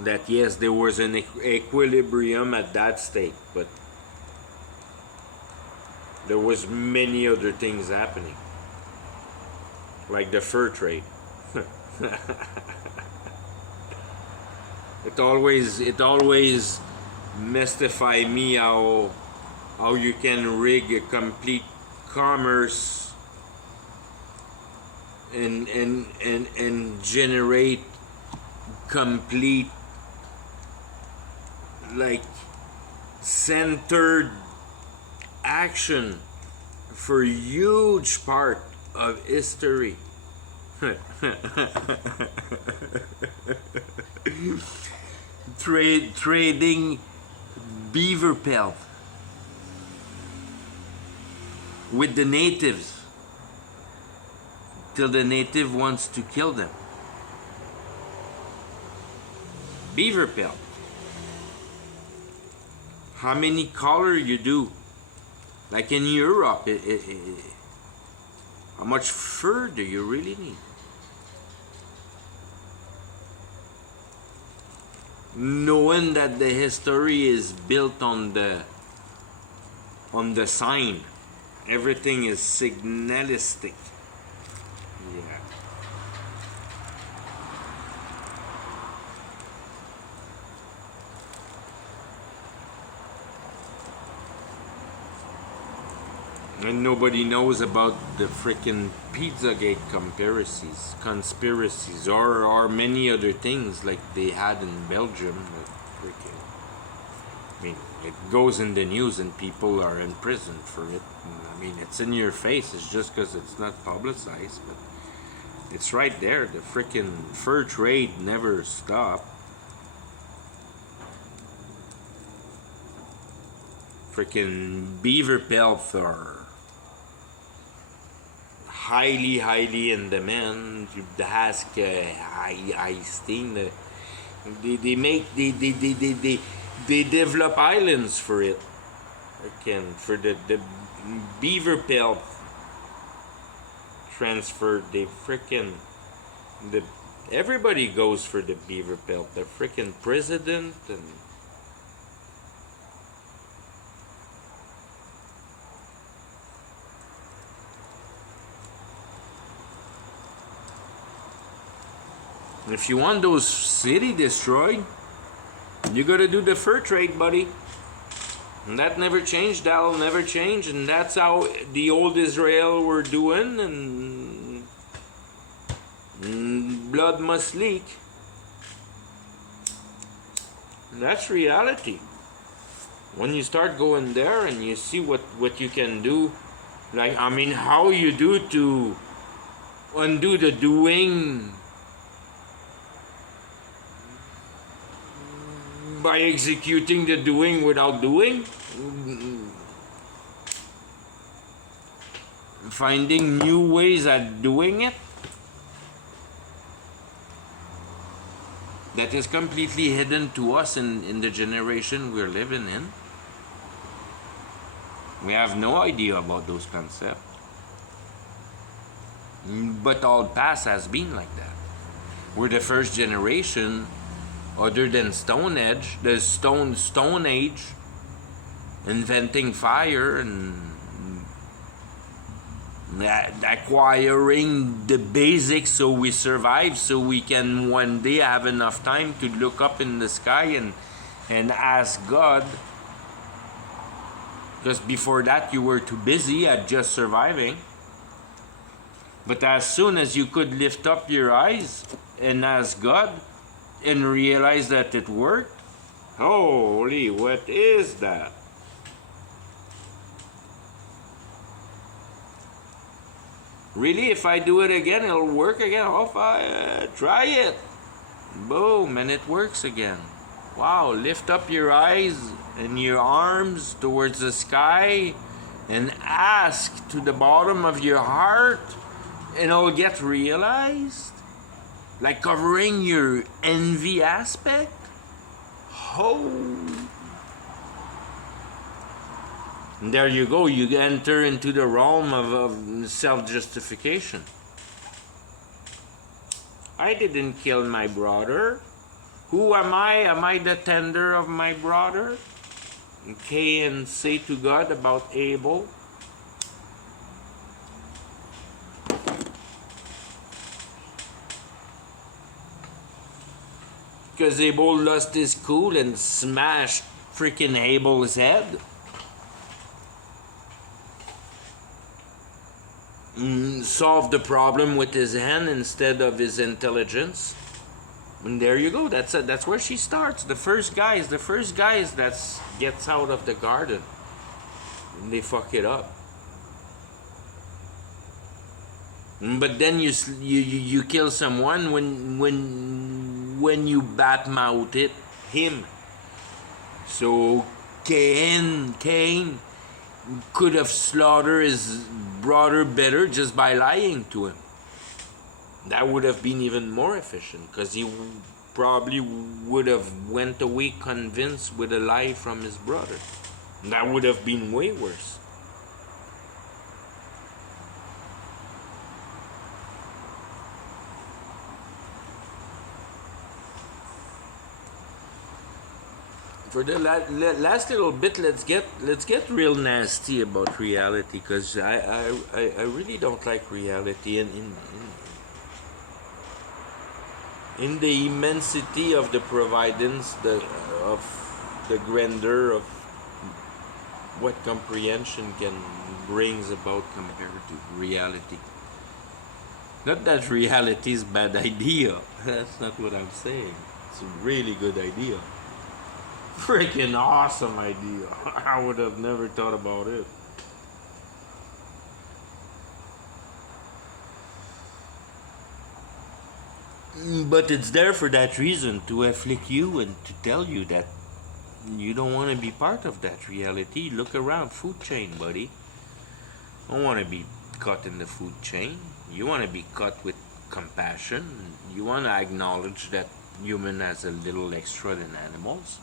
that yes, there was an equilibrium at that state, but there was many other things happening, like the fur trade. It always mystify me how you can rig a complete commerce and generate complete, like, centered action for a huge part of history. Trading beaver pelt with the natives till the native wants to kill them. Beaver pelt. How many color you do? Like in Europe, how much fur do you really need? Knowing that the history is built on the sign, everything is signalistic. Yeah. And nobody knows about the freaking Pizzagate conspiracies, or many other things like they had in Belgium. I mean, it goes in the news and people are in prison for it. I mean, it's in your face. It's just because it's not publicized, but it's right there. The freaking fur trade never stopped. Freaking beaver pelts are highly in demand. You ask Einstein, they develop islands for it. Again, for the beaver pelt transferred the freaking the everybody goes for the beaver pelt. The freaking president and if you want those city destroyed, you gotta do the fur trade, buddy. And that never changed, that'll never change, and that's how the old Israel were doing, and blood must leak. And that's reality. When you start going there and you see what you can do, like, I mean, how you do to undo the doing by executing the doing without doing, finding new ways at doing it, that is completely hidden to us in the generation we're living in. We have no idea about those concepts. But all past has been like that. We're the first generation, other than Stone Age, the Stone Age, inventing fire and acquiring the basics so we survive, so we can one day have enough time to look up in the sky and ask God. Because before that you were too busy at just surviving. But as soon as you could lift up your eyes and ask God and realize that it worked, holy, what is that? Really, if I do it again, it'll work again. Oh, if I try it, boom, and it works again. Wow, lift up your eyes and your arms towards the sky and ask to the bottom of your heart, and it'll get realized. Like covering your envy aspect. Oh. And there you go, you enter into the realm of self-justification. I didn't kill my brother. Who am I? Am I the tender of my brother? And Cain say to God about Abel. Because Abel lost his cool and smashed freaking Abel's head. Solved the problem with his hand instead of his intelligence. And there you go. That's where she starts. The first guys that gets out of the garden. And they fuck it up. But then you kill someone when you badmouth him. So Cain could have slaughtered his brother better just by lying to him. That would have been even more efficient, because he probably would have went away convinced with a lie from his brother. That would have been way worse. For the last little bit, let's get real nasty about reality, because I really don't like reality, and in the immensity of the providence, of the grandeur of what comprehension can brings about compared to reality. Not that reality is a bad idea. That's not what I'm saying. It's a really good idea. Freaking awesome idea. I would have never thought about it. But it's there for that reason, to afflict you and to tell you that you don't want to be part of that reality. Look around, food chain, buddy. Don't want to be caught in the food chain. You want to be caught with compassion. You want to acknowledge that human has a little extra than animals.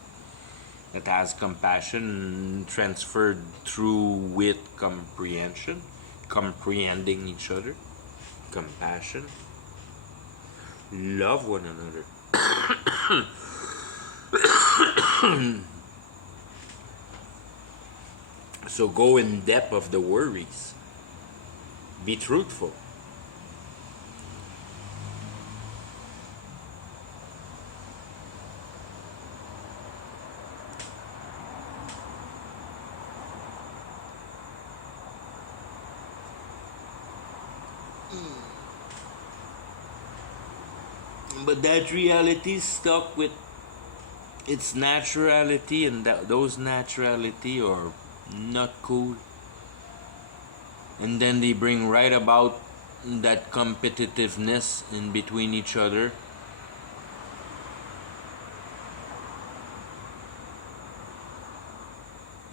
That has compassion transferred through with comprehension, comprehending each other. compassion, love one another. So go in depth of the worries. Be truthful. But that reality is stuck with its naturality, and those naturality are not cool. And then they bring right about that competitiveness in between each other.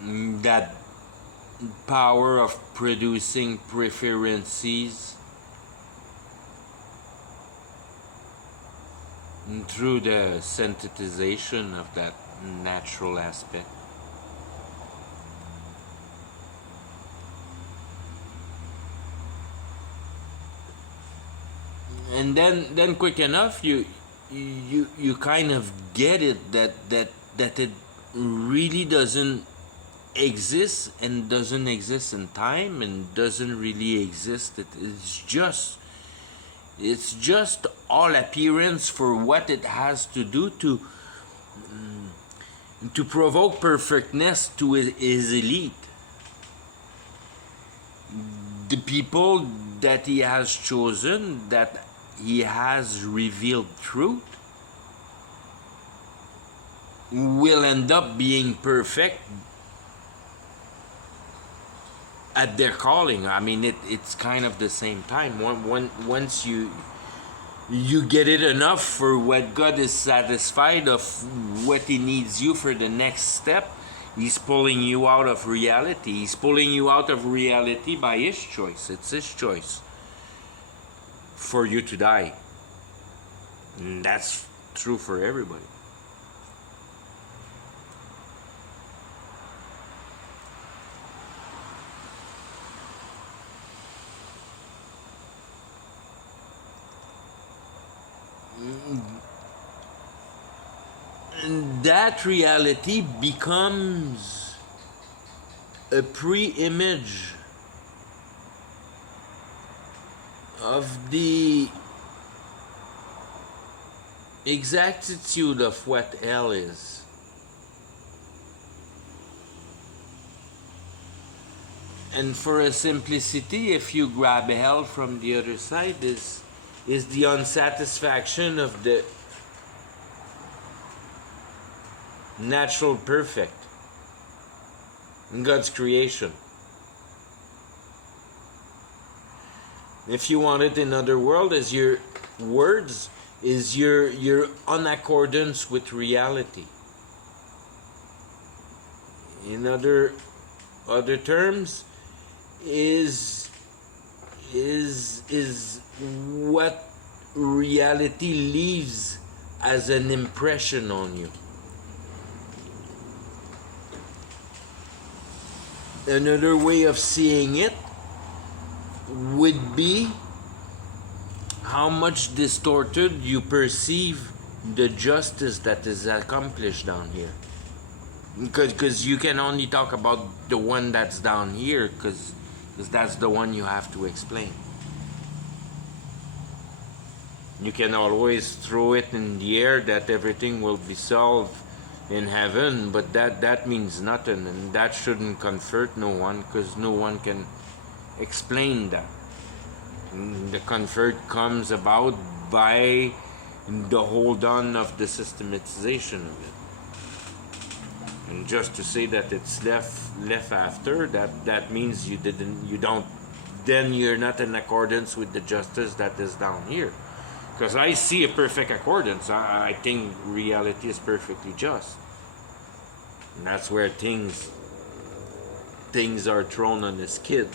That power of producing preferences through the synthesization of that natural aspect. And then quick enough you kind of get it that it really doesn't exist, and doesn't exist in time, and doesn't really exist. It's just all appearance for what it has to do to provoke perfectness to his elite. The people that he has chosen, that he has revealed truth, will end up being perfect at their calling. I mean, it's kind of the same time. Once you get it enough for what God is satisfied of, what he needs you for the next step, he's pulling you out of reality. He's pulling you out of reality by his choice. It's his choice for you to die. And that's true for everybody. And that reality becomes a pre-image of the exactitude of what hell is. And for a simplicity, if you grab hell from the other side, is the unsatisfaction of the natural perfect in God's creation. If you want it in other world, as your words, is your unaccordance with reality. In other terms, is what reality leaves as an impression on you. Another way of seeing it would be how much distorted you perceive the justice that is accomplished down here. Because you can only talk about the one that's down here, because that's the one you have to explain. You can always throw it in the air that everything will be solved in heaven, but that means nothing, and that shouldn't comfort no one, because no one can explain that. And the comfort comes about by the hold on of the systematization of it. And just to say that it's left after, that means you don't, then you're not in accordance with the justice that is down here. Because I see a perfect accordance. I think reality is perfectly just. And that's where things are thrown on the skid.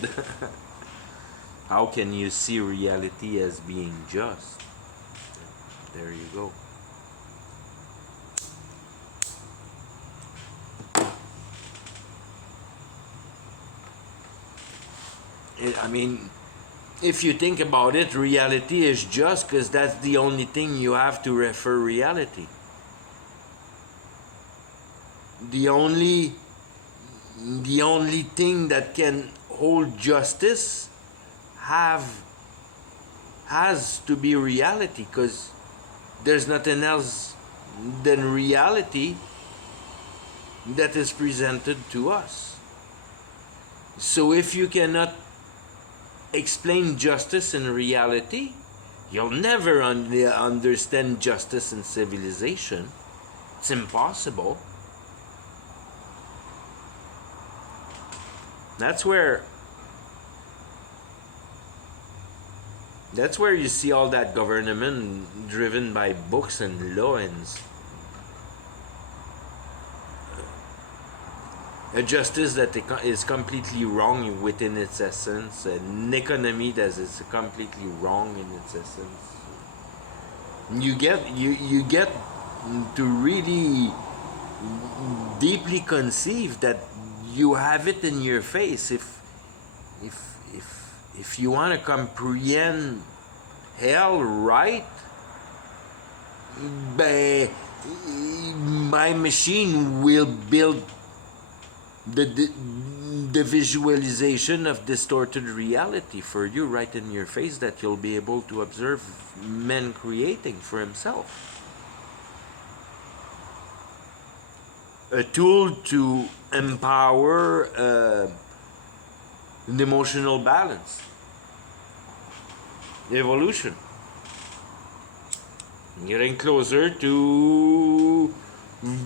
How can you see reality as being just? There you go. if you think about it, reality is just because that's the only thing you have to refer reality. The only thing that can hold justice has to be reality, because there's nothing else than reality that is presented to us. So if you cannot explain justice in reality, you'll never understand justice in civilization. It's impossible. That's where you see all that government driven by books and law, and a justice that is completely wrong within its essence, an economy that is completely wrong in its essence. You get to really deeply conceive that you have it in your face. If you want to comprehend hell right, my machine will build the visualization of distorted reality for you right in your face, that you'll be able to observe man creating for himself. A tool to empower an emotional balance, evolution, getting closer to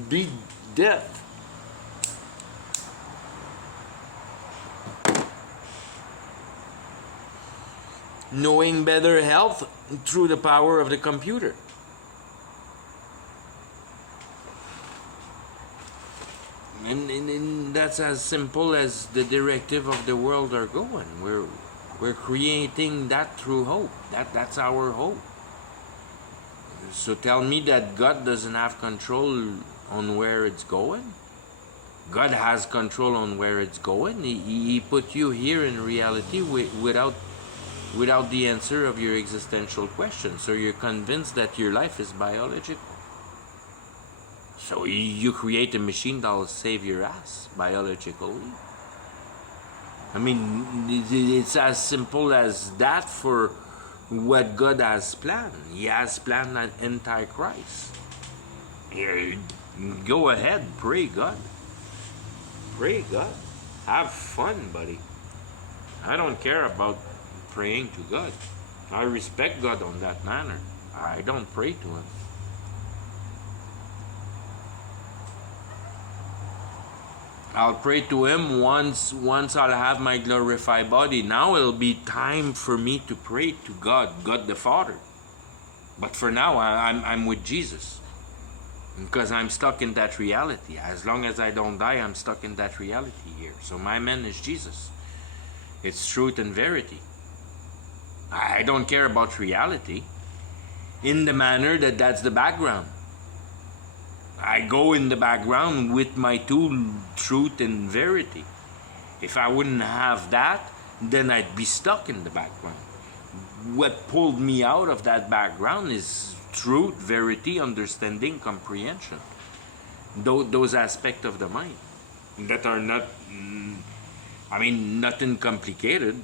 beat death. Knowing better health through the power of the computer. And that's as simple as the directive of the world are going. We're creating that through hope. That's our hope. So tell me that God doesn't have control on where it's going? God has control on where it's going. He put you here in reality without the answer of your existential question. So you're convinced that your life is biological. So you create a machine that will save your ass biologically. I mean, it's as simple as that for what God has planned. He has planned an Antichrist. Go ahead, pray God. Pray God. Have fun, buddy. I don't care about praying to God. I respect God on that manner. I don't pray to Him. I'll pray to Him once I'll have my glorified body. Now it'll be time for me to pray to God the Father. But for now, I'm with Jesus, because I'm stuck in that reality. As long as I don't die, I'm stuck in that reality here. So my man is Jesus. It's truth and verity. I don't care about reality in the manner that's the background. I go in the background with my tool, truth and verity. If I wouldn't have that, then I'd be stuck in the background. What pulled me out of that background is truth, verity, understanding, comprehension. Those aspects of the mind that are not, nothing complicated.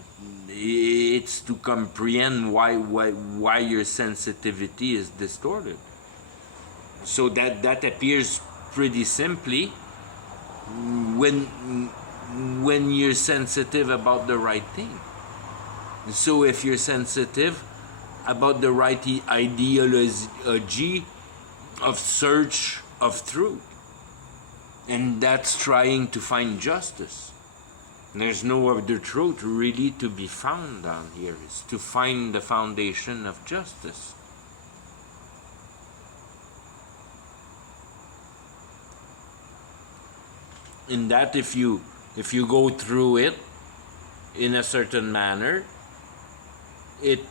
It's to comprehend why your sensitivity is distorted. So that appears pretty simply when you're sensitive about the right thing. So if you're sensitive about the right ideology of search of truth, and that's trying to find justice, there's no other truth really to be found down here. It's to find the foundation of justice. In that, if you go through it in a certain manner, it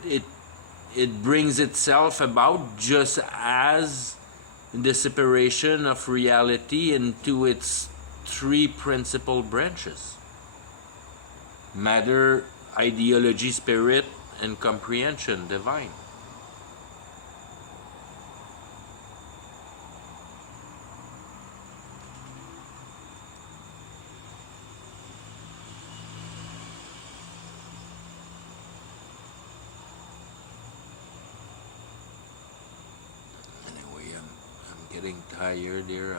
brings itself about just as the separation of reality into its three principal branches: matter, ideology, spirit, and comprehension divine. Anyway, I'm getting tired here.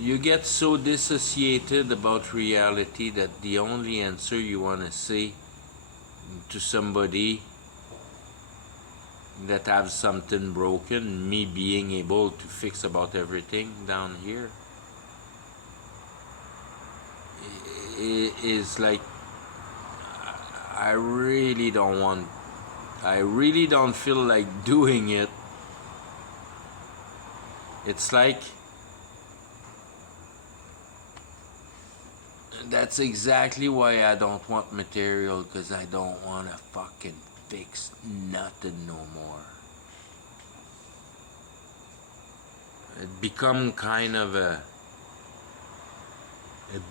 You get so dissociated about reality that the only answer you want to say to somebody that has something broken, me being able to fix about everything down here, is like, I really don't feel like doing it. It's like, that's exactly why I don't want material, because I don't want to fucking fix nothing no more. It become kind of a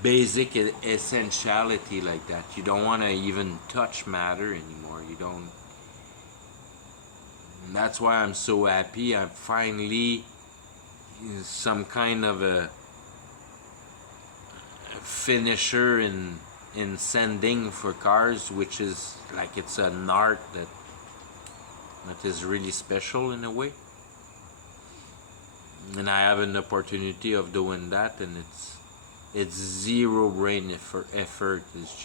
basic essentiality like that. You don't want to even touch matter anymore. You don't. And that's why I'm so happy. I'm finally some kind of a finisher in sanding for cars, which is like, it's an art that is really special in a way. And I have an opportunity of doing that, and it's zero brain effort. It's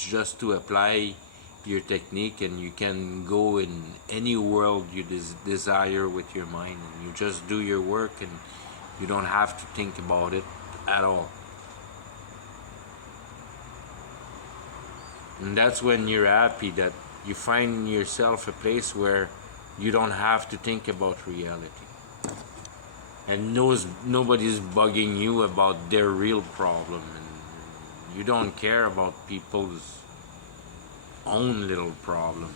just to apply your technique, and you can go in any world you desire with your mind, and you just do your work, and you don't have to think about it at all. And that's when you're happy, that you find yourself a place where you don't have to think about reality. And nobody's bugging you about their real problem. And you don't care about people's own little problem.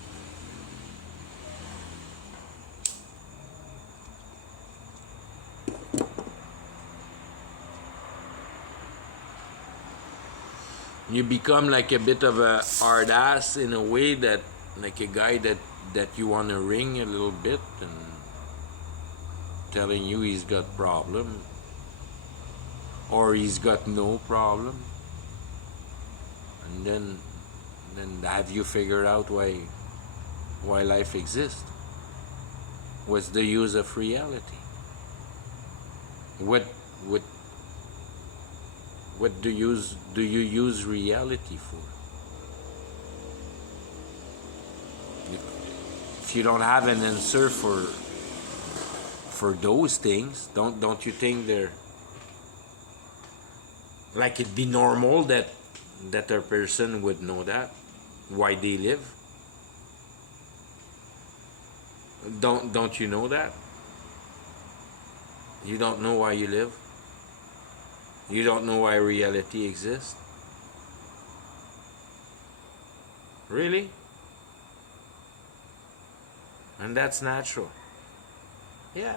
You become like a bit of a hard ass in a way, that like a guy that you want to ring a little bit and telling you he's got problem, or he's got no problem. And then have you figured out why life exists? What's the use of reality? What do you use reality for? If you don't have an answer for those things, don't you think they're like, it'd be normal that a person would know that why they live? Don't you know that? You don't know why you live? You don't know why reality exists? Really? And that's natural. Yeah,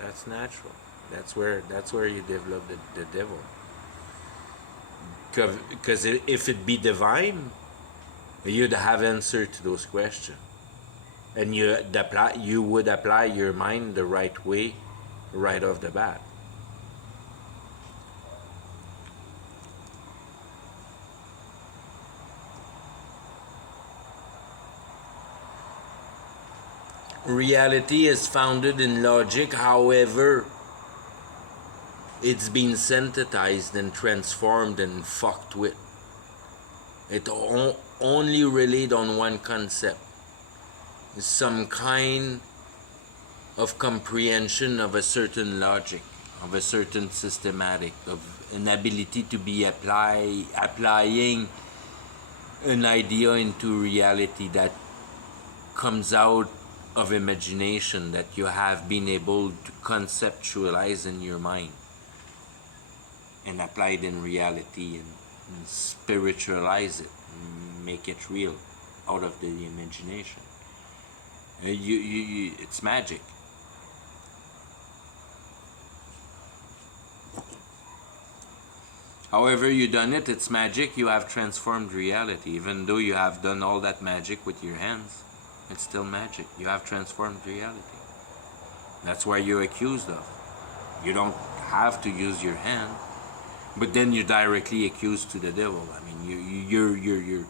that's natural. That's where you develop the devil. Because if it be divine, you'd have answer to those questions, and you would apply your mind the right way, right off the bat. Reality is founded in logic, however, it's been synthesized and transformed and fucked with. It only relied on one concept, some kind of comprehension of a certain logic, of a certain systematic, of an ability to be applying an idea into reality that comes out of imagination, that you have been able to conceptualize in your mind and apply it in reality, and spiritualize it, and make it real out of the imagination. It's magic. However you done it, it's magic. You have transformed reality. Even though you have done all that magic with your hands, it's still magic. You have transformed reality. That's why you're accused of. You don't have to use your hand, but then you're directly accused to the devil. I mean, you're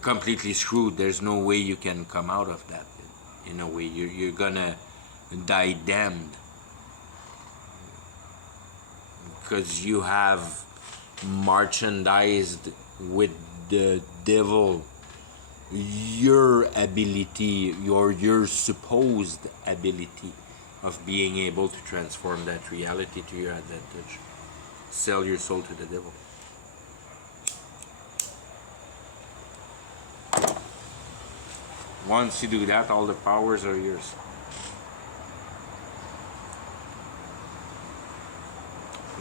completely screwed. There's no way you can come out of that. In a way, you're gonna die damned. Because you have merchandised with the devil your ability, your supposed ability of being able to transform that reality to your advantage. Sell your soul to the devil. Once you do that, all the powers are yours.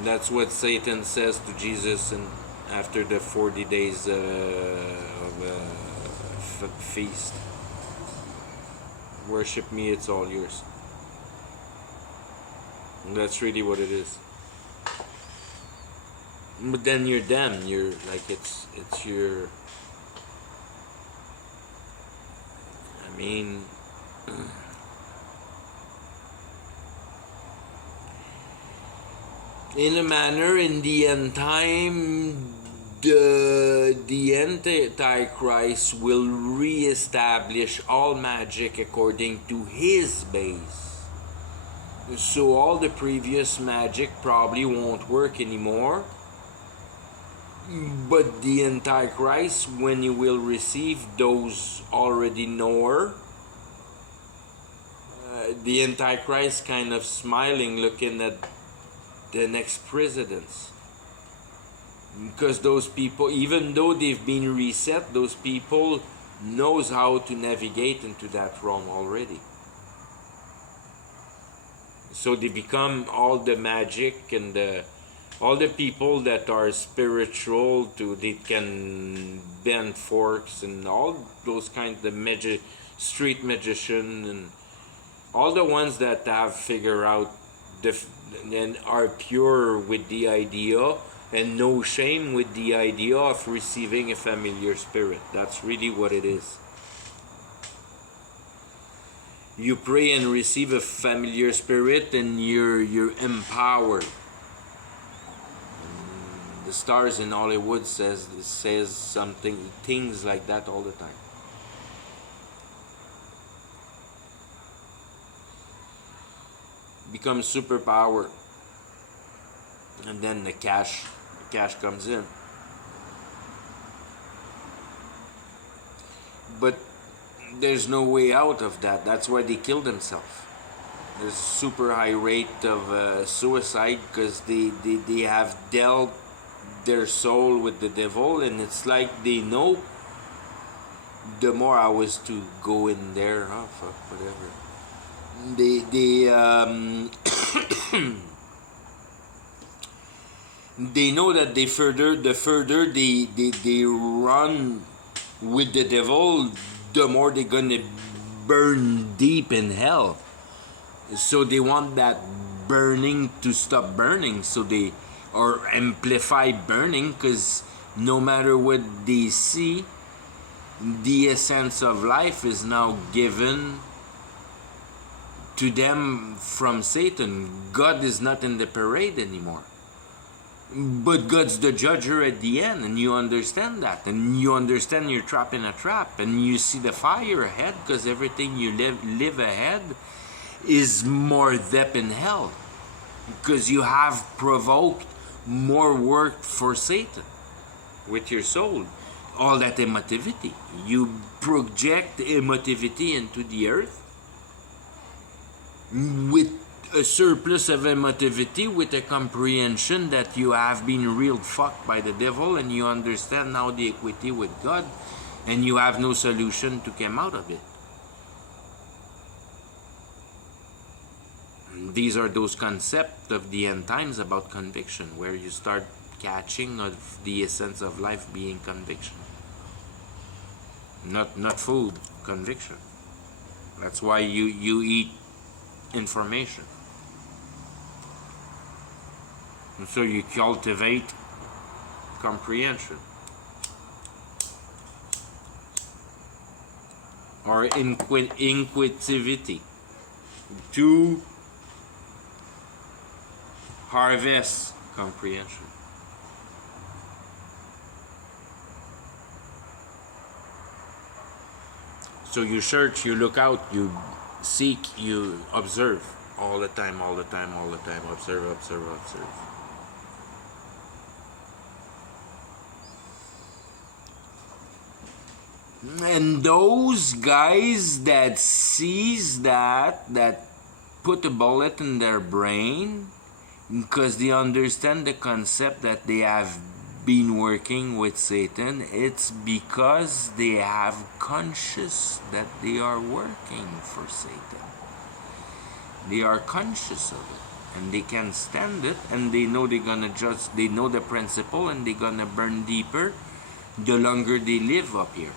That's what Satan says to Jesus, and after the 40 days of feast. Worship me, it's all yours. And that's really what it is. But then you're damned. You're like it's your. I mean. In a manner, in the end time, the Antichrist will re-establish all magic according to his base. So all the previous magic probably won't work anymore. But the Antichrist, when he will receive those already knower, the Antichrist kind of smiling, looking at the next presidents, because those people, even though they've been reset, those people knows how to navigate into that realm already. So they become all the magic and all the people that are spiritual, to they can bend forks and all those kinds of street magician, and all the ones that have figured out and are pure with the idea and no shame with the idea of receiving a familiar spirit. That's really what it is. You pray and receive a familiar spirit, and you're empowered. The stars in Hollywood says something, things like that all the time. Becomes superpower, and then the cash comes in. But there's no way out of that. That's why they kill themselves. There's a super high rate of suicide, because they have dealt their soul with the devil, and it's like they know the more hours to go in there, fuck, whatever. They know that the further they run with the devil, the more they're gonna burn deep in hell. So they want that burning to stop burning, so they or amplify burning, because no matter what they see, the essence of life is now given to them from Satan. God is not in the parade anymore. But God's the judger at the end, and you understand that. And you understand you're trapped in a trap, and you see the fire ahead, because everything you live ahead is more depth in hell. Because you have provoked more work for Satan with your soul. All that emotivity. You project emotivity into the earth with a surplus of emotivity, with a comprehension that you have been real fucked by the devil, and you understand now the equity with God, and you have no solution to come out of it. And these are those concepts of the end times about conviction, where you start catching of the essence of life being conviction. Not food, conviction. That's why you eat information. And so you cultivate comprehension. Or inquisitivity. To harvest comprehension. So you search, you look out, you seek, you observe all the time, all the time, all the time. Observe, observe, observe. And those guys that sees that put a bullet in their brain because they understand the concept that they have been working with Satan, it's because they have conscious that they are working for Satan. They are conscious of it and they can stand it, and they know they're gonna just, they know the principle, and they're gonna burn deeper the longer they live up here.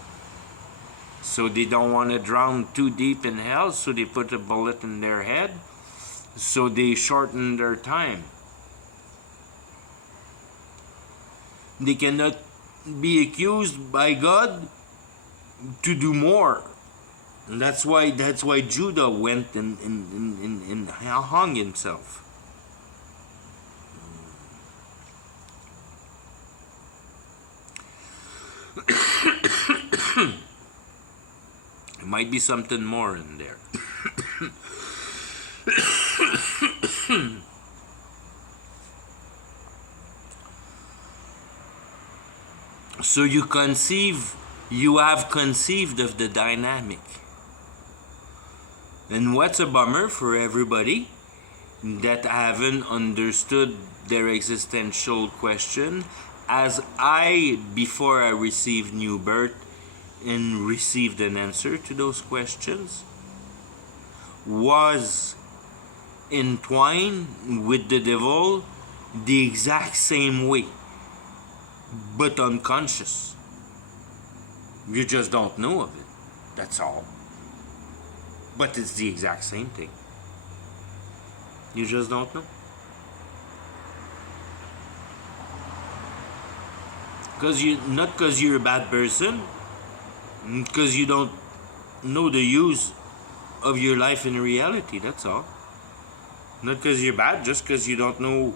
So they don't want to drown too deep in hell, so they put a bullet in their head, so they shorten their time. They cannot be accused by God to do more. And that's why Judah went and hung himself. There might be something more in there. So you have conceived of the dynamic. And what's a bummer for everybody that haven't understood their existential question, as I, before I received new birth and received an answer to those questions, was entwined with the devil the exact same way, but unconscious. You just don't know of it, that's all. But it's the exact same thing. You just don't know. Not because you're a bad person, because you don't know the use of your life in reality, that's all. Not because you're bad, just because you don't know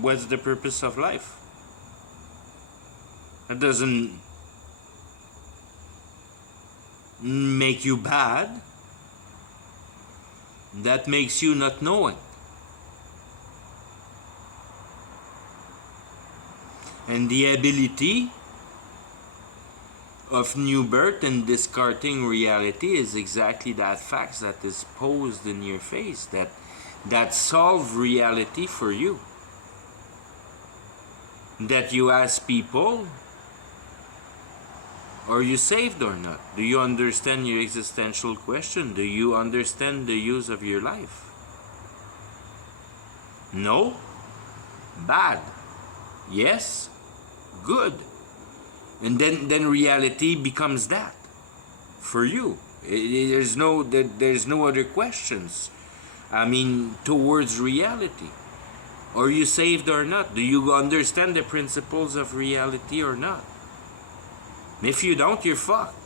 what's the purpose of life. That doesn't make you bad. That makes you not know it. And the ability of new birth and discarding reality is exactly that fact that is posed in your face, that solve reality for you. That you ask people, are you saved or not? Do you understand your existential question? Do you understand the use of your life? No? Bad? Yes? Good? And then reality becomes that for you. There's no other questions. I mean, towards reality. Are you saved or not? Do you understand the principles of reality or not? If you don't, you're fucked.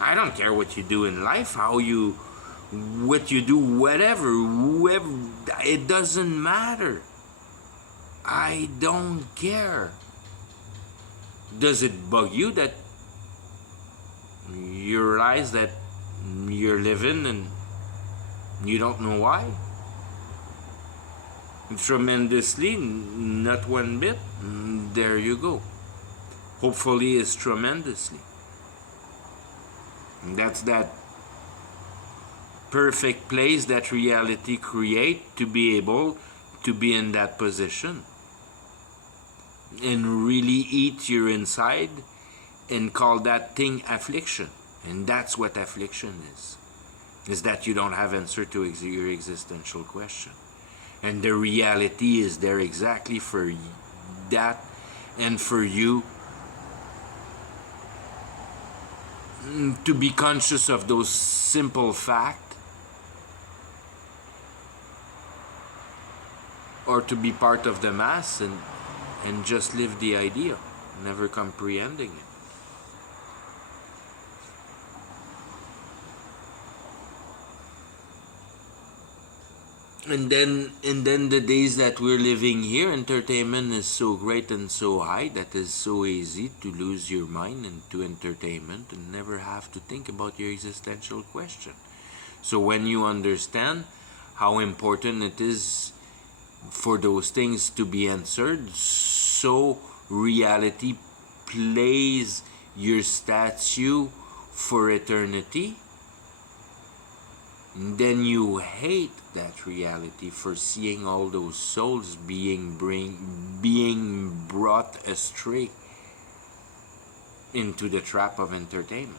I don't care what you do in life, what you do, whatever, whoever, it doesn't matter. I don't care. Does it bug you that you realize that you're living and you don't know why? Tremendously, not one bit. There you go. Hopefully it's tremendously. And that's that perfect place that reality create to be able to be in that position and really eat your inside and call that thing affliction. And that's what affliction is that you don't have answer to your existential question. And the reality is there exactly for that and for you to be conscious of those simple facts, or to be part of the mass and and just live the idea, never comprehending it. And then the days that we're living here, entertainment is so great and so high that it's so easy to lose your mind into entertainment and never have to think about your existential question. So when you understand how important it is for those things to be answered, so reality plays your statue for eternity, then you hate that reality for seeing all those souls being brought astray into the trap of entertainment,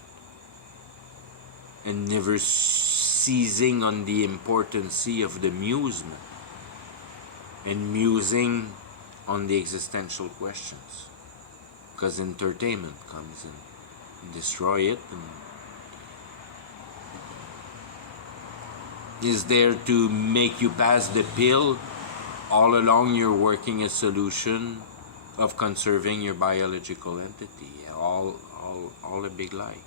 and never seizing on the importance of the musement and musing on the existential questions, because entertainment comes and destroy it and is there to make you pass the pill. All along you're working a solution of conserving your biological entity. All a big lie.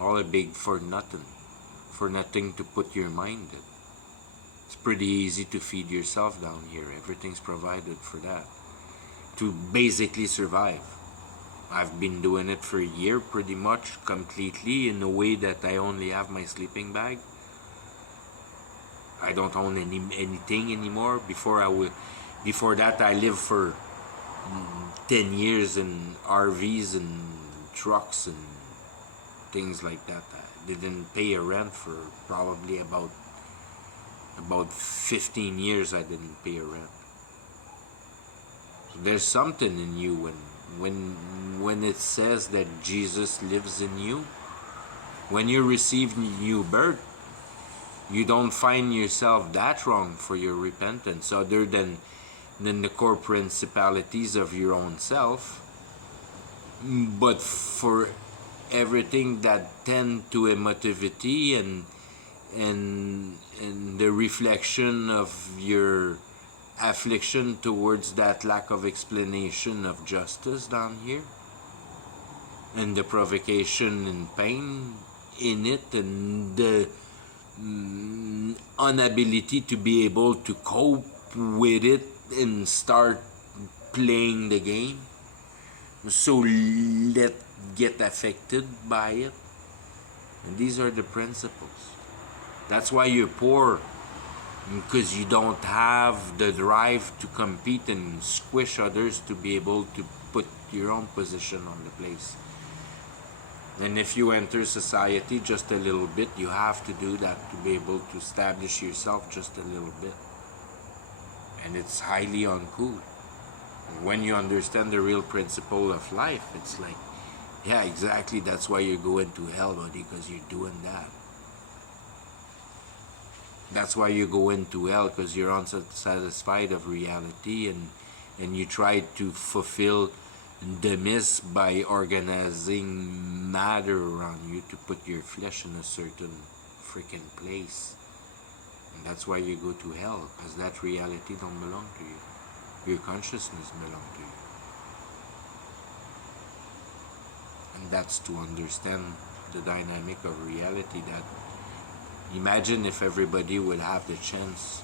All a big for nothing to put your mind in. It's pretty easy to feed yourself down here. Everything's provided for that, to basically survive. I've been doing it for a year pretty much completely, in a way that I only have my sleeping bag. I don't own anything anymore. Before that, I lived for 10 years in RVs and trucks and things like that. I didn't pay a rent for probably about 15 years. I didn't pay a rent. So there's something in you when it says that Jesus lives in you. When you receive new birth, you don't find yourself that wrong for your repentance, other than the core principalities of your own self. But for everything that tend to emotivity and the reflection of your affliction towards that lack of explanation of justice down here, and the provocation and pain in it, and the inability to be able to cope with it and start playing the game. So let get affected by it. And these are the principles. That's why you're poor, because you don't have the drive to compete and squish others to be able to put your own position on the place. And if you enter society just a little bit, you have to do that to be able to establish yourself just a little bit. And it's highly uncool. When you understand the real principle of life, it's like, yeah, exactly, that's why you're going to hell, buddy, because you're doing that. That's why you go into hell, because you're unsatisfied of reality, and you try to fulfill the miss by organizing matter around you to put your flesh in a certain freaking place. And that's why you go to hell, because that reality don't belong to you. Your consciousness belongs to you. And that's to understand the dynamic of reality. That imagine if everybody would have the chance,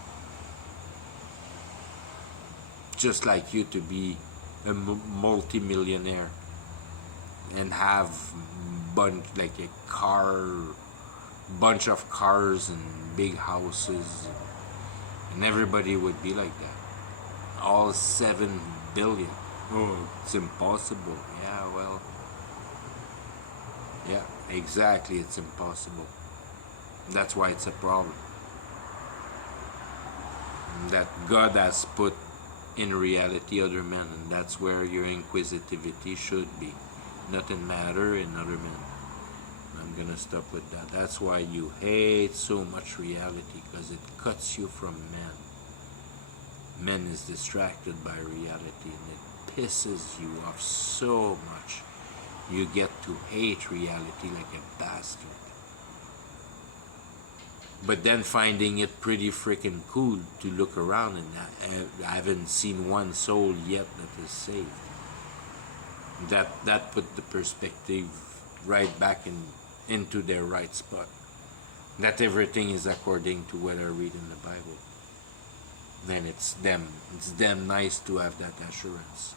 just like you, to be a multi-millionaire and have like a bunch of cars and big houses, and everybody would be like that. All 7 billion. Oh, it's impossible. Yeah, well, yeah, exactly, it's impossible. That's why it's a problem. That God has put in reality other men, and that's where your inquisitivity should be, not in matter, in other men. I'm gonna stop with that. That's why you hate so much reality, because it cuts you from men. Men is distracted by reality, and it pisses you off so much. You get to hate reality like a bastard. but then finding it pretty freaking cool to look around, and I haven't seen one soul yet that is saved. That put the perspective right back into their right spot. That everything is according to what I read in the Bible. Then it's them nice to have that assurance.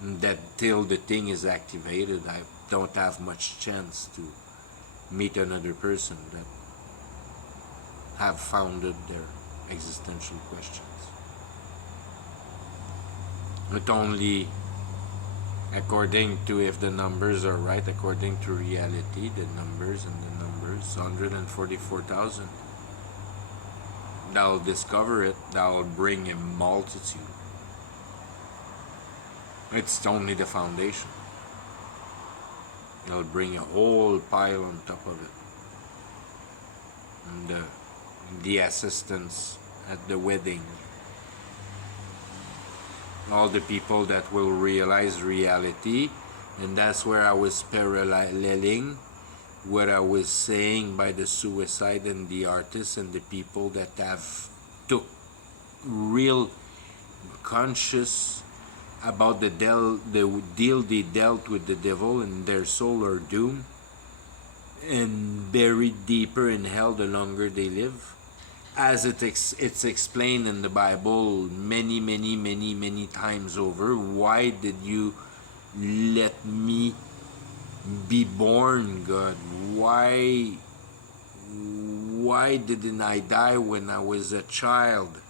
And that till the thing is activated, I don't have much chance to meet another person that have founded their existential questions. Not only according to, if the numbers are right, according to reality, the numbers, 144,000. Thou discover it, thou bring a multitude. It's only the foundation. It'll bring a whole pile on top of it. And the assistants at the wedding. All the people that will realize reality. And that's where I was paralleling what I was saying by the suicide and the artists and the people that have took real conscious about the deal they dealt with the devil, and their soul are doomed and buried deeper in hell the longer they live, as it's explained in the Bible many times over. Why did you let me be born, God? Why didn't I die when I was a child?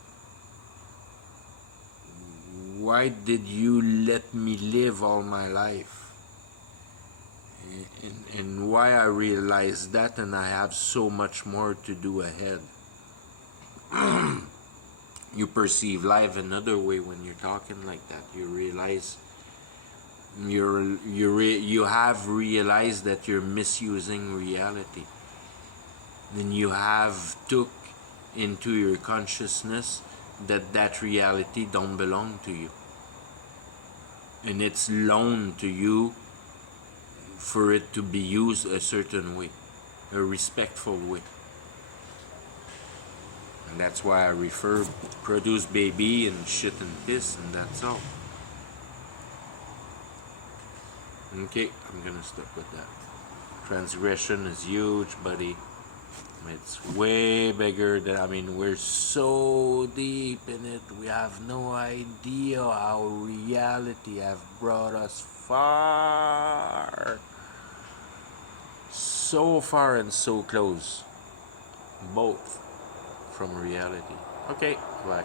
Why did you let me live all my life? And why I realized that, and I have so much more to do ahead. You perceive life another way when you're talking like that. You realize you have realized that you're misusing reality. Then you have took into your consciousness that reality don't belong to you, and it's loaned to you for it to be used a certain way, a respectful way. And that's why I refer produce baby and shit and piss, and that's all. Okay, I'm gonna stop with that. Transgression is huge, buddy. It's way bigger than, we're so deep in it, we have no idea how reality have brought us far. So far and so close. Both from reality. Okay, bye.